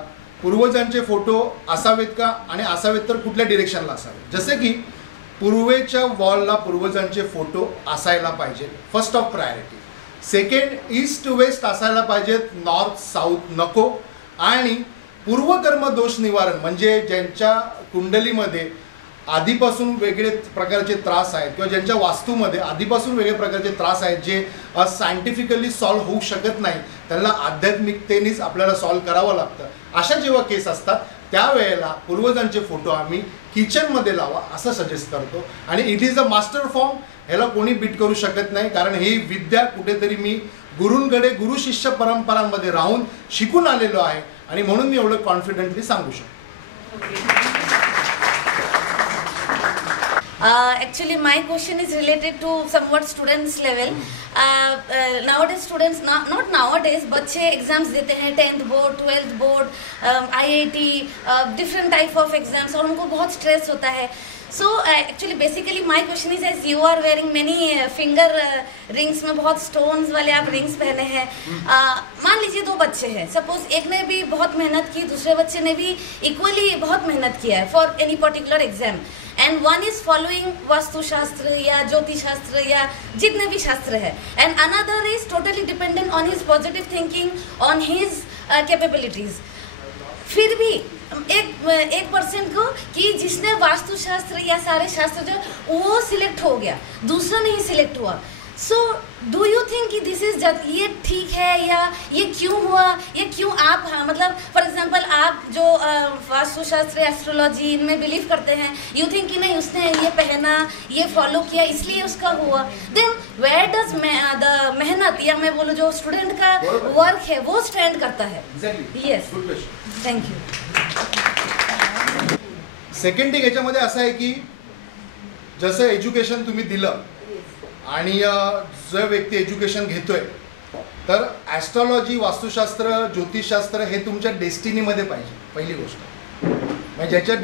पूर्वजांचे फोटो असावेत का आणि असावेत तर कुठल्या डिरेक्शनला असावेत. जसे की पूर्वेच्या वॉलला पूर्वजांचे फोटो असायला पाहिजेत, first of priority. Second, east west असायला पाहिजेत, नॉर्थ साऊथ नको. आणि पूर्वकर्म दोष निवारण म्हणजे ज्यांच्या कुंडलीमध्ये आधीपासून वेगळे प्रकारचे त्रास आहेत किंवा ज्यांच्या वास्तूमध्ये आधीपासून वेगळे प्रकारचे त्रास आहेत जे सायंटिफिकली सॉल्व्ह होऊ शकत नाही, त्यांना आध्यात्मिकतेनेच आपल्याला सॉल्व्ह करावं लागतं. अशा जेव्हा केस असतात त्यावेळेला पूर्वजांचे फोटो आम्ही किचनमध्ये लावा असं सजेस्ट करतो. आणि it is a master form, ह्याला कोणी बीट करू शकत नाही. कारण ही विद्या कुठेतरी मी गुरूंकडे गुरु शिष्य परंपरांमध्ये राहून शिकून आलेलो आहे आणि म्हणून मी एवढं कॉन्फिडेंटली सांगू शकतो. Actually, my question is related to somewhat students level. Nowadays students, not nowadays, बच्चे एग्जाम्स देते हैं 10th board, 12th board, IIT, different type of exams, और उनको बहुत स्ट्रेस होता है. So actually basically my question is, as you are wearing many finger rings में बहुत stones वाले आप rings पहने हैं, मान लीजिए 2 बच्चे हैं, suppose एक ने भी बहुत मेहनत की, दूसरे बच्चे ने भी equally बहुत मेहनत किया है for any particular exam, and one is following वास्तु शास्त्र या ज्योतिष शास्त्र या जितने भी शास्त्र है, and another is totally dependent on his positive thinking, on his capabilities. फिर भी एक परसेंट को कि जिसने वास्तुशास्त्र या सारे शास्त्र जो वो सिलेक्ट हो गया, दूसरा नहीं सिलेक्ट हुआ. सो डू यू थिंक कि दिस इज ये ठीक है या ये क्यों हुआ, ये क्यों आप मतलब फॉर एग्जांपल आप जो वास्तुशास्त्र एस्ट्रोलॉजी इनमें बिलीव करते हैं, यू थिंक कि नहीं उसने ये पहना, ये फॉलो किया इसलिए उसका हुआ, देन वेयर डज द मेहनत या मैं बोलूँ जो स्टूडेंट का वर्क है वो स्टैंड करता है. Yes, thank you. Second thing याच्यामध्ये असं आहे की जसं एज्युकेशन तुम्ही दिलं आणि जो व्यक्ती एज्युकेशन घेतोय तर ॲस्ट्रॉलॉजी, वास्तुशास्त्र, ज्योतिषशास्त्र हे तुमच्या डेस्टिनीमध्ये पाहिजे. पहिली गोष्ट म्हणजे ज्याच्या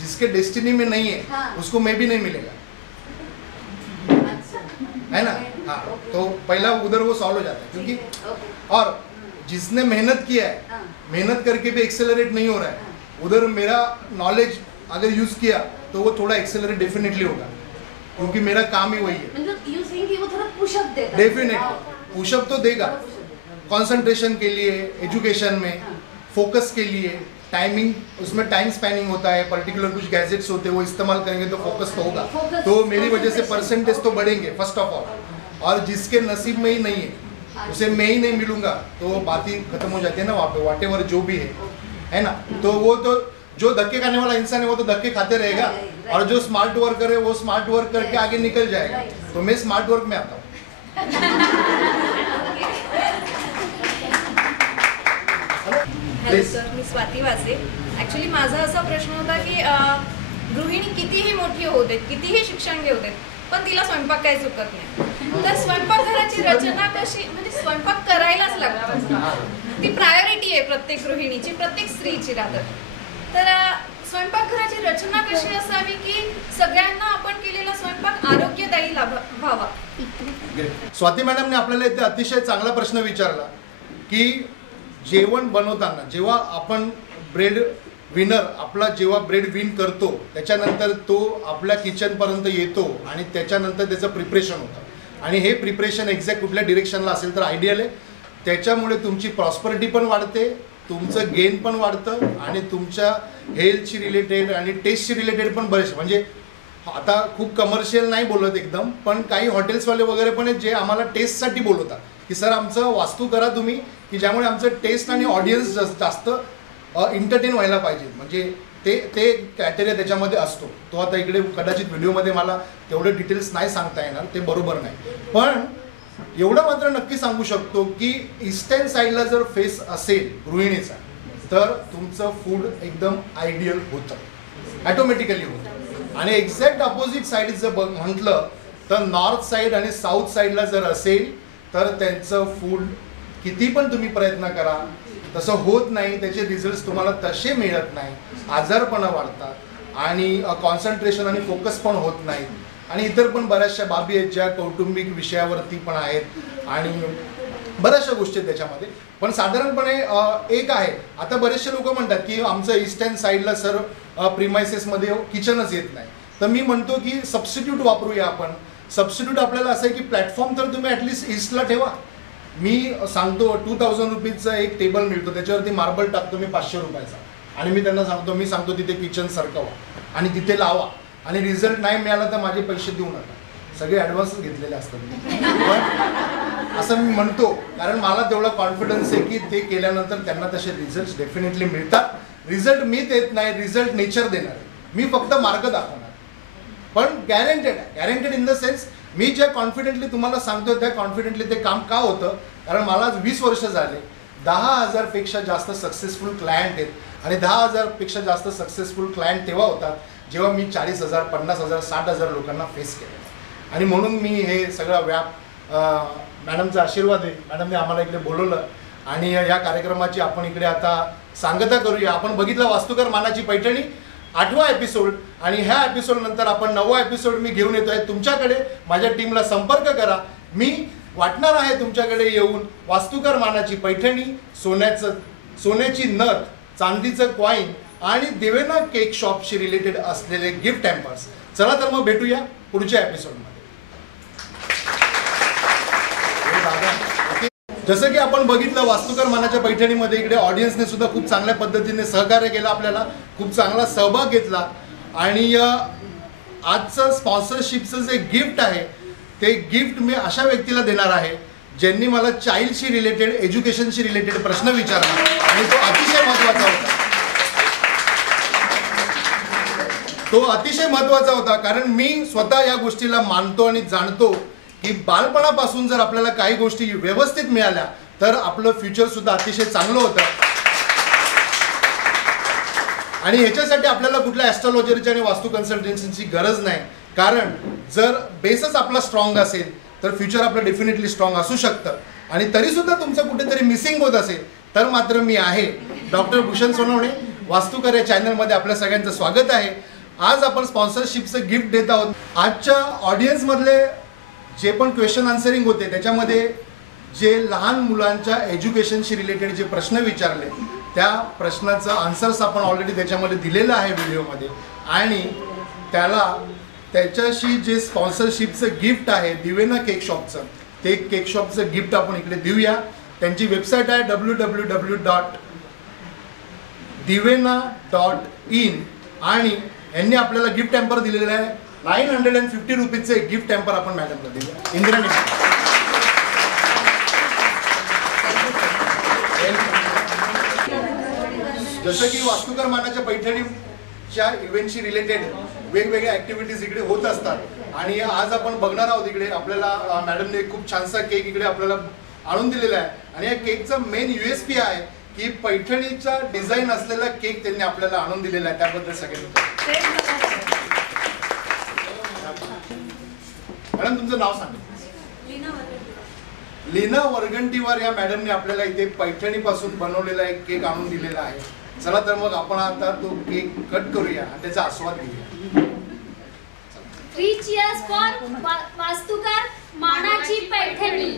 जिसके डेस्टिनी में नहीं है उसको मे भी नहीं मिलेगा, है ना. हाँ, तो पहला उधर वो सॉल्व हो जाता है, क्योंकि और जिसने मेहनत किया है, मेहनत करके भी एक्सेलरेट नहीं हो रहा है, उधर मेरा नॉलेज अगर यूज किया तो वो थोड़ा एक्सेलरेट डेफिनेटली होगा, क्योंकि मेरा काम ही वही है. मतलब यू थिंक कि वो थोड़ा पुशअप देगा, डेफिनेटली पुशअप तो देगा, कंसंट्रेशन के लिए, एजुकेशन में फोकस के लिए, टाइमिंग, उसमें टाइम स्पैनिंग होता है, पर्टिकुलर कुछ गैजेट्स होते हैं वो इस्तेमाल करेंगे तो फोकस तो होगा, तो मेरी वजह से परसेंटेज तो बढ़ेंगे फर्स्ट ऑफ ऑल. और जिसके नसीब में ही नहीं है उसे मैं ही नहीं मिलूंगा तो बात ही खत्म हो जाती है ना वहाँ पे, वाट एवर जो भी है ना. तो वो तो जो धक्के खाने वाला इंसान है वो तो धक्के खाते रहेगा, और जो स्मार्ट वर्क करे वो स्मार्ट वर्क करके आगे निकल जाएगा. तो मैं स्मार्ट वर्क में आता हूँ. हॅलो सर, मी स्वाती वासे. ॲक्च्युली माझा असा प्रश्न होता की गृहिणी कितीही मोठी होऊ देत, कितीही शिक्षण घेऊ देत, पण तिला स्वयंपाक काही चुकत नाही. तर स्वयंपाकघराची रचना कशी, म्हणजे स्वयंपाक करायलाच लागतो, ती प्रायोरिटी आहे प्रत्येक गृहिणीची, प्रत्येक स्त्रीची राहत. तर स्वयंपाकघराची रचना कशी असावी की सगळ्यांना आपण केलेला स्वयंपाक आरोग्यदायी व्हावा. स्वाती मॅडमने आपल्याला इथे अतिशय चांगला प्रश्न विचारला की जेवण बनवताना जेव्हा आपण ब्रेड विनर आपला जेव्हा ब्रेड विन करतो त्याच्यानंतर तो आपल्या किचनपर्यंत येतो आणि त्याच्यानंतर त्याचं प्रिपरेशन होतं, आणि हे प्रिपरेशन एक्झॅक्ट कुठल्या डिरेक्शनला असेल तर आयडियल आहे. त्याच्यामुळे तुमची प्रॉस्परिटी पण वाढते, तुमचं गेन पण वाढतं, आणि तुमच्या हेल्थशी रिलेटेड आणि टेस्टशी रिलेटेड पण बरेचसे, म्हणजे आता खूप कमर्शियल नाही बोलत एकदम, पण काही हॉटेल्सवाले वगैरे पण आहेत जे आम्हाला टेस्टसाठी बोलवतात की सर आमचं वास्तू करा तुम्ही, की ज्यामुळे आमचं टेस्ट आणि ऑडियन्स जास्त एंटरटेन व्हायला पाहिजे. म्हणजे ते क्रायटेरिया त्याच्यामध्ये असतो. तो आता इकडे कदाचित व्हिडिओमध्ये मला तेवढे डिटेल्स नाही सांगता येणार, ते बरोबर नाही, पण एवढं मात्र नक्की सांगू शकतो की ईस्टर्न साईडला जर फेस असेल गृहिणीचा तर तुमचं फूड एकदम आयडियल होतं, ॲटोमॅटिकली होतं. आणि एक्झॅक्ट अपोजिट साईड जर म्हटलं तर नॉर्थ साईड आणि साऊथ साईडला जर असेल तर त्यांचं फूड किती पण तुम्ही प्रयत्न करा तसं होत नाही, त्याचे रिझल्ट्स तुम्हाला तसे मिळत नाही, आजारपणा वाढतात आणि कॉन्सन्ट्रेशन आणि फोकस पण होत नाही, आणि इतर पण बऱ्याचशा बाबी आहेत ज्या कौटुंबिक विषयावरती पण आहेत आणि बऱ्याचशा गोष्टी आहेत त्याच्यामध्ये. पण साधारणपणे एक आहे, आता बरेचसे लोक म्हणतात की आमचं ईस्टर्न साईडला सर प्रिमायसेसमध्ये किचनच येत नाही, तर मी म्हणतो की सबस्टिट्यूट वापरूया आपण. सबस्टिट्यूट आपल्याला असं आहे की प्लॅटफॉर्म तर तुम्ही ॲटलिस्ट ईस्टला ठेवा. मी सांगतो 2000 रुपीजचा एक टेबल मिळतो, त्याच्यावरती मार्बल टाकतो मी 500 रुपयाचा, आणि मी त्यांना सांगतो तिथे किचन सरकवा आणि तिथे लावा, आणि रिझल्ट नाही मिळाला तर माझे पैसे देऊ नका. सगळे ॲडव्हान्स घेतलेले असतात, पण असं मी म्हणतो कारण मला तेवढा कॉन्फिडन्स आहे की ते केल्यानंतर त्यांना तसे रिझल्ट डेफिनेटली मिळतात. रिझल्ट मी देत नाही, रिझल्ट नेचर देणार आहे, मी फक्त मार्ग दाखवणार, पण गॅरंटेड आहे. गॅरंटेड इन द सेन्स मी ज्या कॉन्फिडेंटली तुम्हाला सांगतो त्या कॉन्फिडेंटली ते काम का होतं, कारण मला 20 वर्ष झाले. 10,000 पेक्षा जास्त सक्सेसफुल क्लायंट आहेत आणि 10,000 पेक्षा जास्त सक्सेसफुल क्लायंट तेव्हा होतात जेव्हा मी 40,000 50,000 60,000 लोकांना फेस केलं. आणि म्हणून मी हे सगळं मॅडमचा आशीर्वाद आहे. मॅडमने आम्हाला इकडे बोलवलं आणि या कार्यक्रमाची आपण इकडे आता सांगता करूया. आपण बघितलं वास्तुकर मानाची पैठणी 8वा एपिसोड आणि ह्या एपिसोड नंतर आपण 9वा एपिसोड मी घेऊन येतोय तुमच्याकडे. माझ्या टीमला संपर्क करा. मी वाटणार आहे तुमच्याकडे येऊन वास्तुकर मानाची पैठणी, सोन्याची नथ, चांदीचं कॉईन आणि देवेना केक शॉपशी रिलेटेड असलेले गिफ्ट हॅम्पर्स. चला तर मग भेटूया पुढच्या एपिसोडमध्ये. जसं की आपण बघितलं वास्तुकर मानाच्या पैठणीमध्ये इकडे ऑडियन्सने सुद्धा खूप चांगल्या पद्धतीने सहकार्य केलं, आपल्याला खूप चांगला सहभाग घेतला. आणि आजचं स्पॉन्सरशिपचं जे गिफ्ट आहे ते गिफ्ट मी अशा व्यक्तीला देणार आहे ज्यांनी मला चाइल्डशी रिलेटेड, एज्युकेशनशी रिलेटेड प्रश्न विचारला आणि तो अतिशय महत्त्वाचा होता. तो अतिशय महत्त्वाचा होता कारण मी स्वतः या गोष्टीला मानतो आणि जाणतो की बालपणापासून जर आपल्याला काही गोष्टी व्यवस्थित मिळाल्या तर आपलं फ्युचर सुद्धा अतिशय चांगलं होतं. आणि ह्याच्यासाठी आपल्याला कुठल्या ॲस्ट्रॉलॉजरची आणि वास्तू कन्सल्टन्सीची गरज नाही. कारण जर बेसच आपला स्ट्रॉंग असेल तर फ्युचर आपलं डेफिनेटली स्ट्रॉंग असू शकतं. आणि तरीसुद्धा तुमचं कुठेतरी मिसिंग होत असेल तर मात्र मी आहे. डॉक्टर भूषण सोनवणे, वास्तुकर या चॅनलमध्ये आपल्या सगळ्यांचं स्वागत आहे. आज आपण स्पॉन्सरशिपचं गिफ्ट देत आहोत. आजच्या ऑडियन्समधले जे पण क्वेश्चन आन्सरिंग होते त्याच्यामध्ये जे लहान मुलांच्या एज्युकेशनशी रिलेटेड जे प्रश्न विचारले त्या प्रश्नाचं आन्सर्स आपण ऑलरेडी त्याच्यामध्ये दिलेलं आहे व्हिडिओमध्ये. आणि त्याच्याशी जे स्पॉन्सरशिपचं गिफ्ट आहे दिवेना केक शॉपचं, ते केक शॉपचं गिफ्ट आपण इकडे देऊया. त्यांची वेबसाईट आहे www.divena.in आणि यांनी आपल्याला गिफ्ट हॅम्पर दिलेलं आहे. 950 रुपीजचे गिफ्ट हॅम्पर आपण मॅडमला देऊया. इंद्राणी, जसं की वास्तुकर मानाच्या पैठणीच्या इव्हेंटशी रिलेटेड वेगवेगळ्या ॲक्टिव्हिटीज इकडे होत असतात आणि आज आपण बघणार आहोत इकडे आपल्याला मॅडमने खूप छानसा केक इकडे आपल्याला आणून दिलेला आहे. आणि या केकचा मेन USP आहे की पैठणीचा डिझाईन असलेला केक त्यांनी आपल्याला आणून दिलेला आहे. त्याबद्दल सगळ्यांनी मॅडम तुमचं नाव सांगा. लीना वरगंटीवार या मॅडमने आपल्याला इथे पैठणीपासून बनवलेला एक केक आणून दिलेला आहे. चला तर मग आपण आता तो केक कट करूया आणि त्याचा आस्वाद घेऊया. 3 cheers for वास्तुकर मानाची पैठणी.